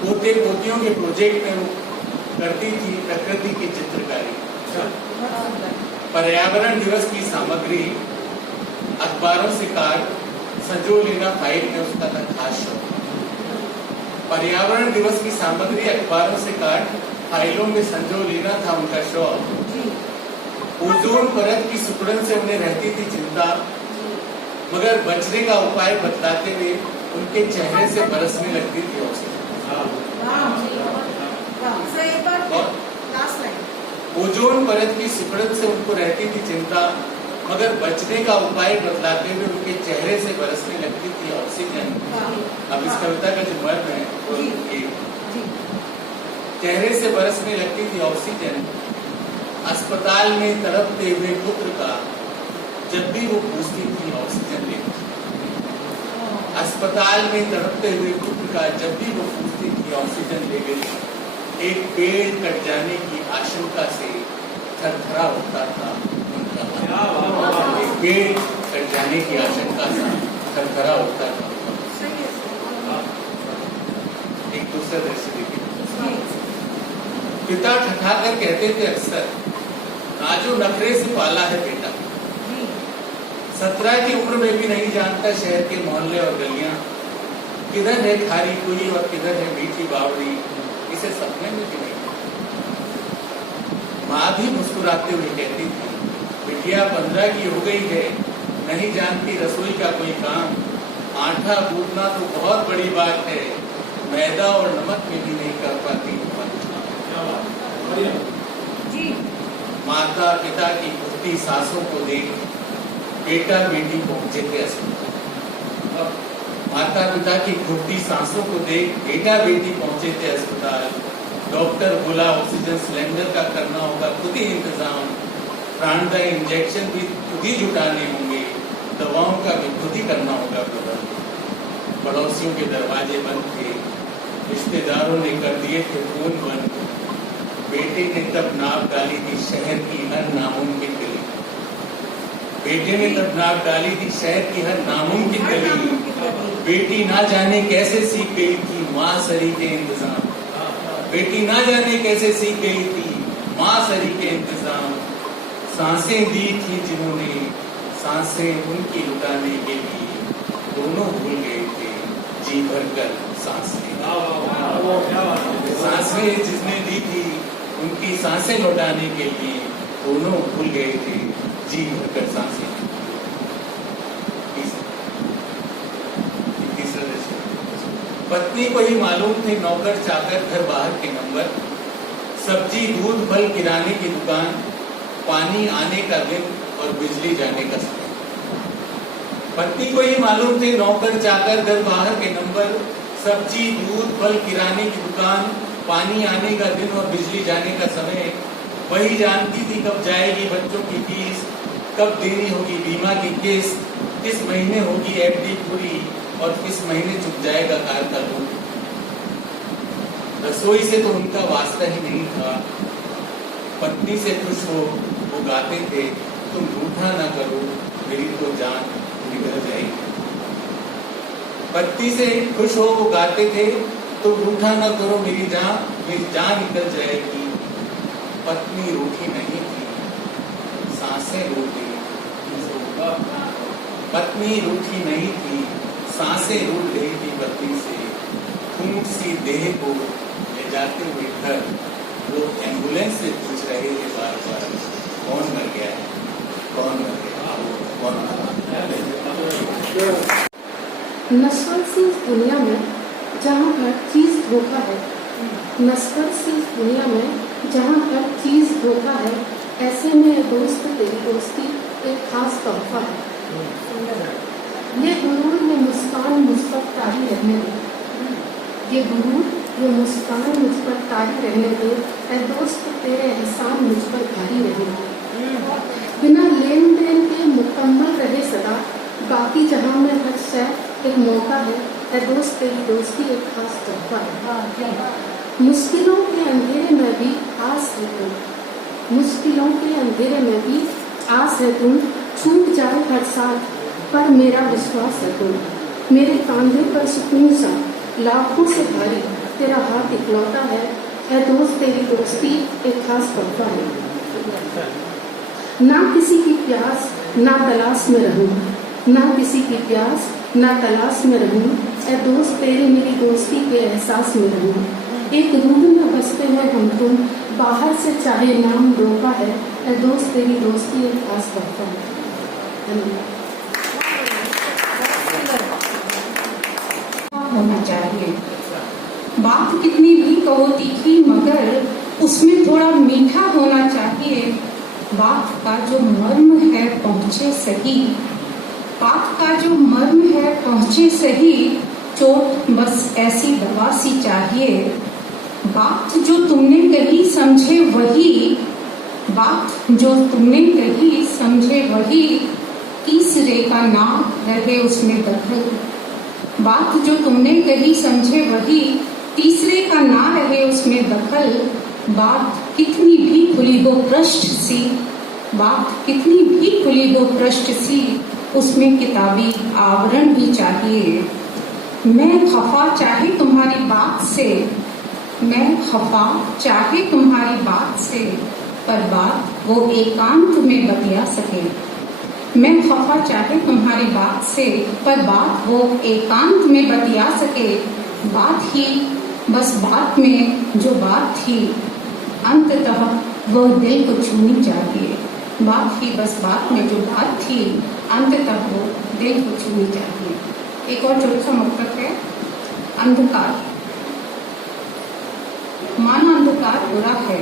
पोते पोतियों के प्रोजेक्ट में वो करती थी प्रकृति की चित्रकारी। पर्यावरण दिवस की सामग्री अखबारों से काट संजो लेना फाइल में उसका था खास शौक। पर्यावरण दिवस की सामग्री अखबारों से काट फाइलों में संजो लेना था उनका शौक। ओजोन परत की सिकुड़न से उन्हें रहती थी चिंता, मगर बचने का उपाय बतलाते हुए उनके चेहरे से बरसने लगती थी ओजोन परत की सिकुड़न से उनको रहती थी चिंता, मगर बचने का उपाय बतलाते हुए उनके चेहरे से बरसने लगती थी ऑक्सीजन। अब इस कविता का जो मर्म है वो ये चेहरे से बरसने लगती थी ऑक्सीजन। अस्पताल में तड़पते हुए पुत्र का जब भी वो पूछती थी ऑक्सीजन ले। अस्पताल में तड़पते हुए पुत्र का जब भी वो पूछती थी ऑक्सीजन ले गई। एक पेड़ कट जाने की आशंका से थरथरा उठता था उनका मन। एक पेड़ कट जाने की आशंका से थरथरा उठता था। एक दूसरा दृश्य देखिए। पिता ठठाकर कहते थे अक्सर, नाजो नखरे से पाला है बेटा। 17 की उम्र में भी नहीं जानता शहर के मोहल्ले और गलियां, किधर है खारी कुई और किधर है मीठी बावड़ी, इसे सपने में भी नहीं। माँ भी मुस्कुराते हुए कहती थी, बिटिया 15 की हो गई है, नहीं जानती रसोई का कोई काम, आटा गूंथना तो बहुत बड़ी बात है, मैदा और नमक में भी नहीं कर पाती। माता पिता की घुटती सांसों को देख बेटा बेटी पहुंचे थे अस्पताल। माता पिता की घुटती सांसों को देख बेटा बेटी पहुंचे थे अस्पताल। डॉक्टर बोला ऑक्सीजन सिलेंडर का करना होगा खुद ही इंतजाम, प्राणदायी इंजेक्शन भी खुद ही जुटाने होंगे, दवाओं का भी खुद ही करना होगा प्रबंध। पड़ोसियों के दरवाजे बंद थे, रिश्तेदारों ने कर दिए थे फोन बंद। बेटे ने तब नाप डाली थी शहर की हर नामुमकिन गली। बेटे ने तब नाप डाली थी शहर की हर नामुमकिन गली। बेटी ना जाने कैसे सीख गई थी माँ सरी के इंतजाम। बेटी ना जाने कैसे सीख गई थी माँ सरी के इंतजाम। सांसें दी थी जिन्होंने, सांसें उनकी लुटाने के लिए, दोनों भूल गए थे जी भरकर सांसें। सांसें जिसने दी थी उनकी सांसें लौटाने के लिए, दोनों भूल गए थे जी भरकर सांसें। तीसरा दृश्य। पत्नी को ही मालूम थे नौकर चाकर घर बाहर के नंबर, सब्जी दूध फल किराने की दुकान, पानी आने का दिन और बिजली जाने का समय। पत्नी को ही मालूम थे नौकर चाकर घर बाहर के नंबर, सब्जी दूध फल किराने की दुकान, पानी आने का दिन और बिजली जाने का समय। वही जानती थी कब जाएगी बच्चों की फीस, कब देनी होगी बीमा की किस्त, किस महीने होगी एफडी पूरी और किस महीने चुक जाएगा कार का लोन। रसोई से तो उनका वास्ता ही नहीं था। पत्नी से खुश हो वो गाते थे, तुम रूठा ना करो मेरी तो जान निकल जाएगी। पत्नी से खुश हो वो गाते थे, तो रूठा न करो मेरी जान निकल जाएगी। पत्नी रूठी नहीं थी, सांसें रूठी। पत्नी रूठी नहीं थी, सांसें रूठ रही थी पत्नी से। खूंट सी देह को ले जाते हुए घर वो एम्बुलेंस से पूछ रहे थे बार बार, कौन मर गया, कौन मर गया, कौन मर। नस्बत से इस दुनिया में जहाँ हर चीज़ धोखा है, नस्बत से इस दुनिया में जहाँ हर चीज़ धोखा है, ऐसे में दोस्त तेरी दोस्ती एक खास तोहफा है। ये गुरूर ये मुस्कान मुझ पर तारी रहने दे, ये गुरूर ये मुस्कान मुझ पर तारी रहने दे, ऐ दोस्त तेरे एहसान मुझ पर भारी रहने दे। बिना लेन देन के मुकम्मल रहे सदा, बाकी जहाँ में हर शय एक मौका है, ऐ दोस्त तेरी दोस्ती एक खास तोहफा है। मुश्किलों के अंधेरे में भी आस है तुम, मुश्किलों के अंधेरे में भी आस है तुम, छूट जाए हर साथ पर मेरा विश्वास है तुम। मेरे कांधे पर सुकून सा लाखों से भारी तेरा हाथ इकलौता है, ऐ दोस्त तेरी दोस्ती एक खास तोहफा है। ना किसी की प्यास ना तलाश में रहूं, ना किसी की प्यास ना तलाश में रहूं, ऐ दोस्त तेरी मेरी दोस्ती के एहसास में रहूं। एक रूह में बसते हैं हम तुम, बाहर से चाहे नाम रोका है, ऐ दोस्त तेरी दोस्ती एक खास करता है। धन्यवाद। होना चाहिए। बात कितनी भी कहो तीखी, मगर उसमें थोड़ा मीठा होना चाहिए। बात का जो मर्म है पहुंचे सही, बात का जो मर्म है पहुंचे सही, चोट बस ऐसी दवा सी चाहिए। बात जो तुमने कही समझे वही, बात जो तुमने कही समझे वही, तीसरे का ना रहे उसमें दखल। बात जो तुमने कही समझे वही, तीसरे का ना रहे उसमें दखल। बात कितनी भी खुली हो पृष्ठ सी, बात कितनी भी खुली हो पृष्ठ सी, उसमें किताबी आवरण भी चाहिए। मैं खफा चाहे तुम्हारी बात से, मैं खफा चाहे तुम्हारी बात से, पर बात वो एकांत में बतिया सके। मैं खफा चाहे तुम्हारी बात से, पर बात वो एकांत में बतिया सके। बात ही बस बात में जो बात थी, अंततः वह दिल को छूनी चाहिए। बात ही बस बात में जो बात थी, अंततः वो दिल को छूनी चाहिए। एक और छोटा सा मुक्तक है, अंधकार। माना अंधकार बुरा है,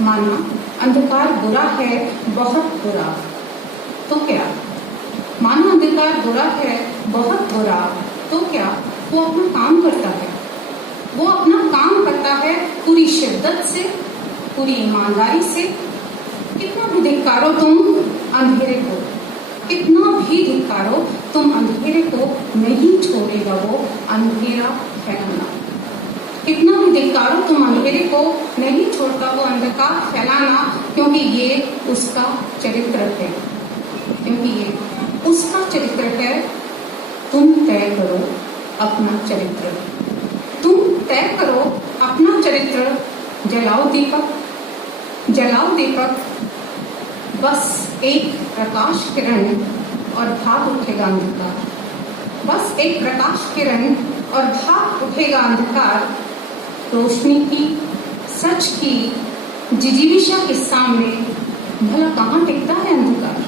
माना अंधकार बुरा है, बहुत बुरा, तो क्या? माना अंधकार बुरा है, बहुत बुरा, तो क्या? वो अपना काम करता है, वो अपना काम करता है पूरी शिद्दत से, पूरी ईमानदारी से। कितना भी धिक्कारो तुम अंधेरे को, कितना भी धिक्कारो तुम अंधेरे को, नहीं छोड़ेगा वो अंधेरा फैलाना। कितना भी धिक्कारो तुम अंधेरे को, नहीं छोड़ता वो अंधकार फैलाना, क्योंकि ये उसका चरित्र है, क्योंकि ये उसका चरित्र है। तुम तय करो अपना चरित्र, तुम तय करो अपना चरित्र। जलाओ दीपक, जलाओ दीपक, बस एक प्रकाश किरण और भाग उठेगा अंधकार। बस एक प्रकाश किरण और भाग उठेगा अंधकार। रोशनी की, सच की जिजीविशा के सामने भला कहाँ टिकता है अंधकार?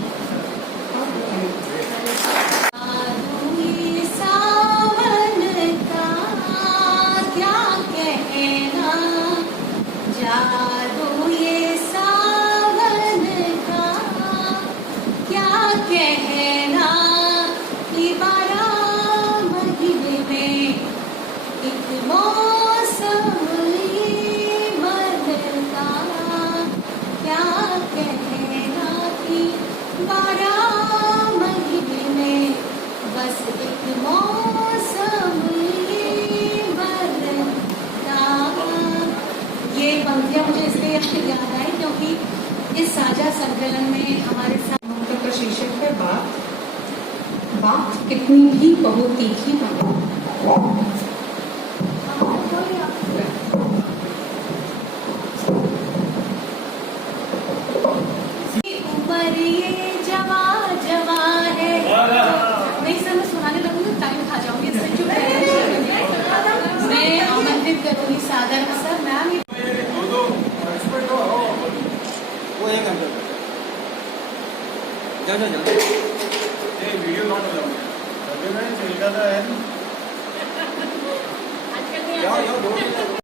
जादू ये सावन का क्या कहना, कि 12 महीने में एक मौसम ही बदलता। क्या कहना कि 12 महीने में बस एक मौसम ही बदलता। ये पंक्तियाँ मुझे इसलिए याद आई क्योंकि इस साझा संकलन में हमारे साथ मुक्तक का शीर्षक है बात। बात कितनी भी कहो तीखी ना हो। उम्र ये जवा जवा है, नहीं सर मैं सुनाने लगूंगी टाइम खा जाऊंगी, इससे चुप मैं आमंत्रित करूंगी सागर का सर। मैम वो एक अंदर जा जा जा ये वीडियो नॉट अलाउड है। चलेगा तो है। आजकल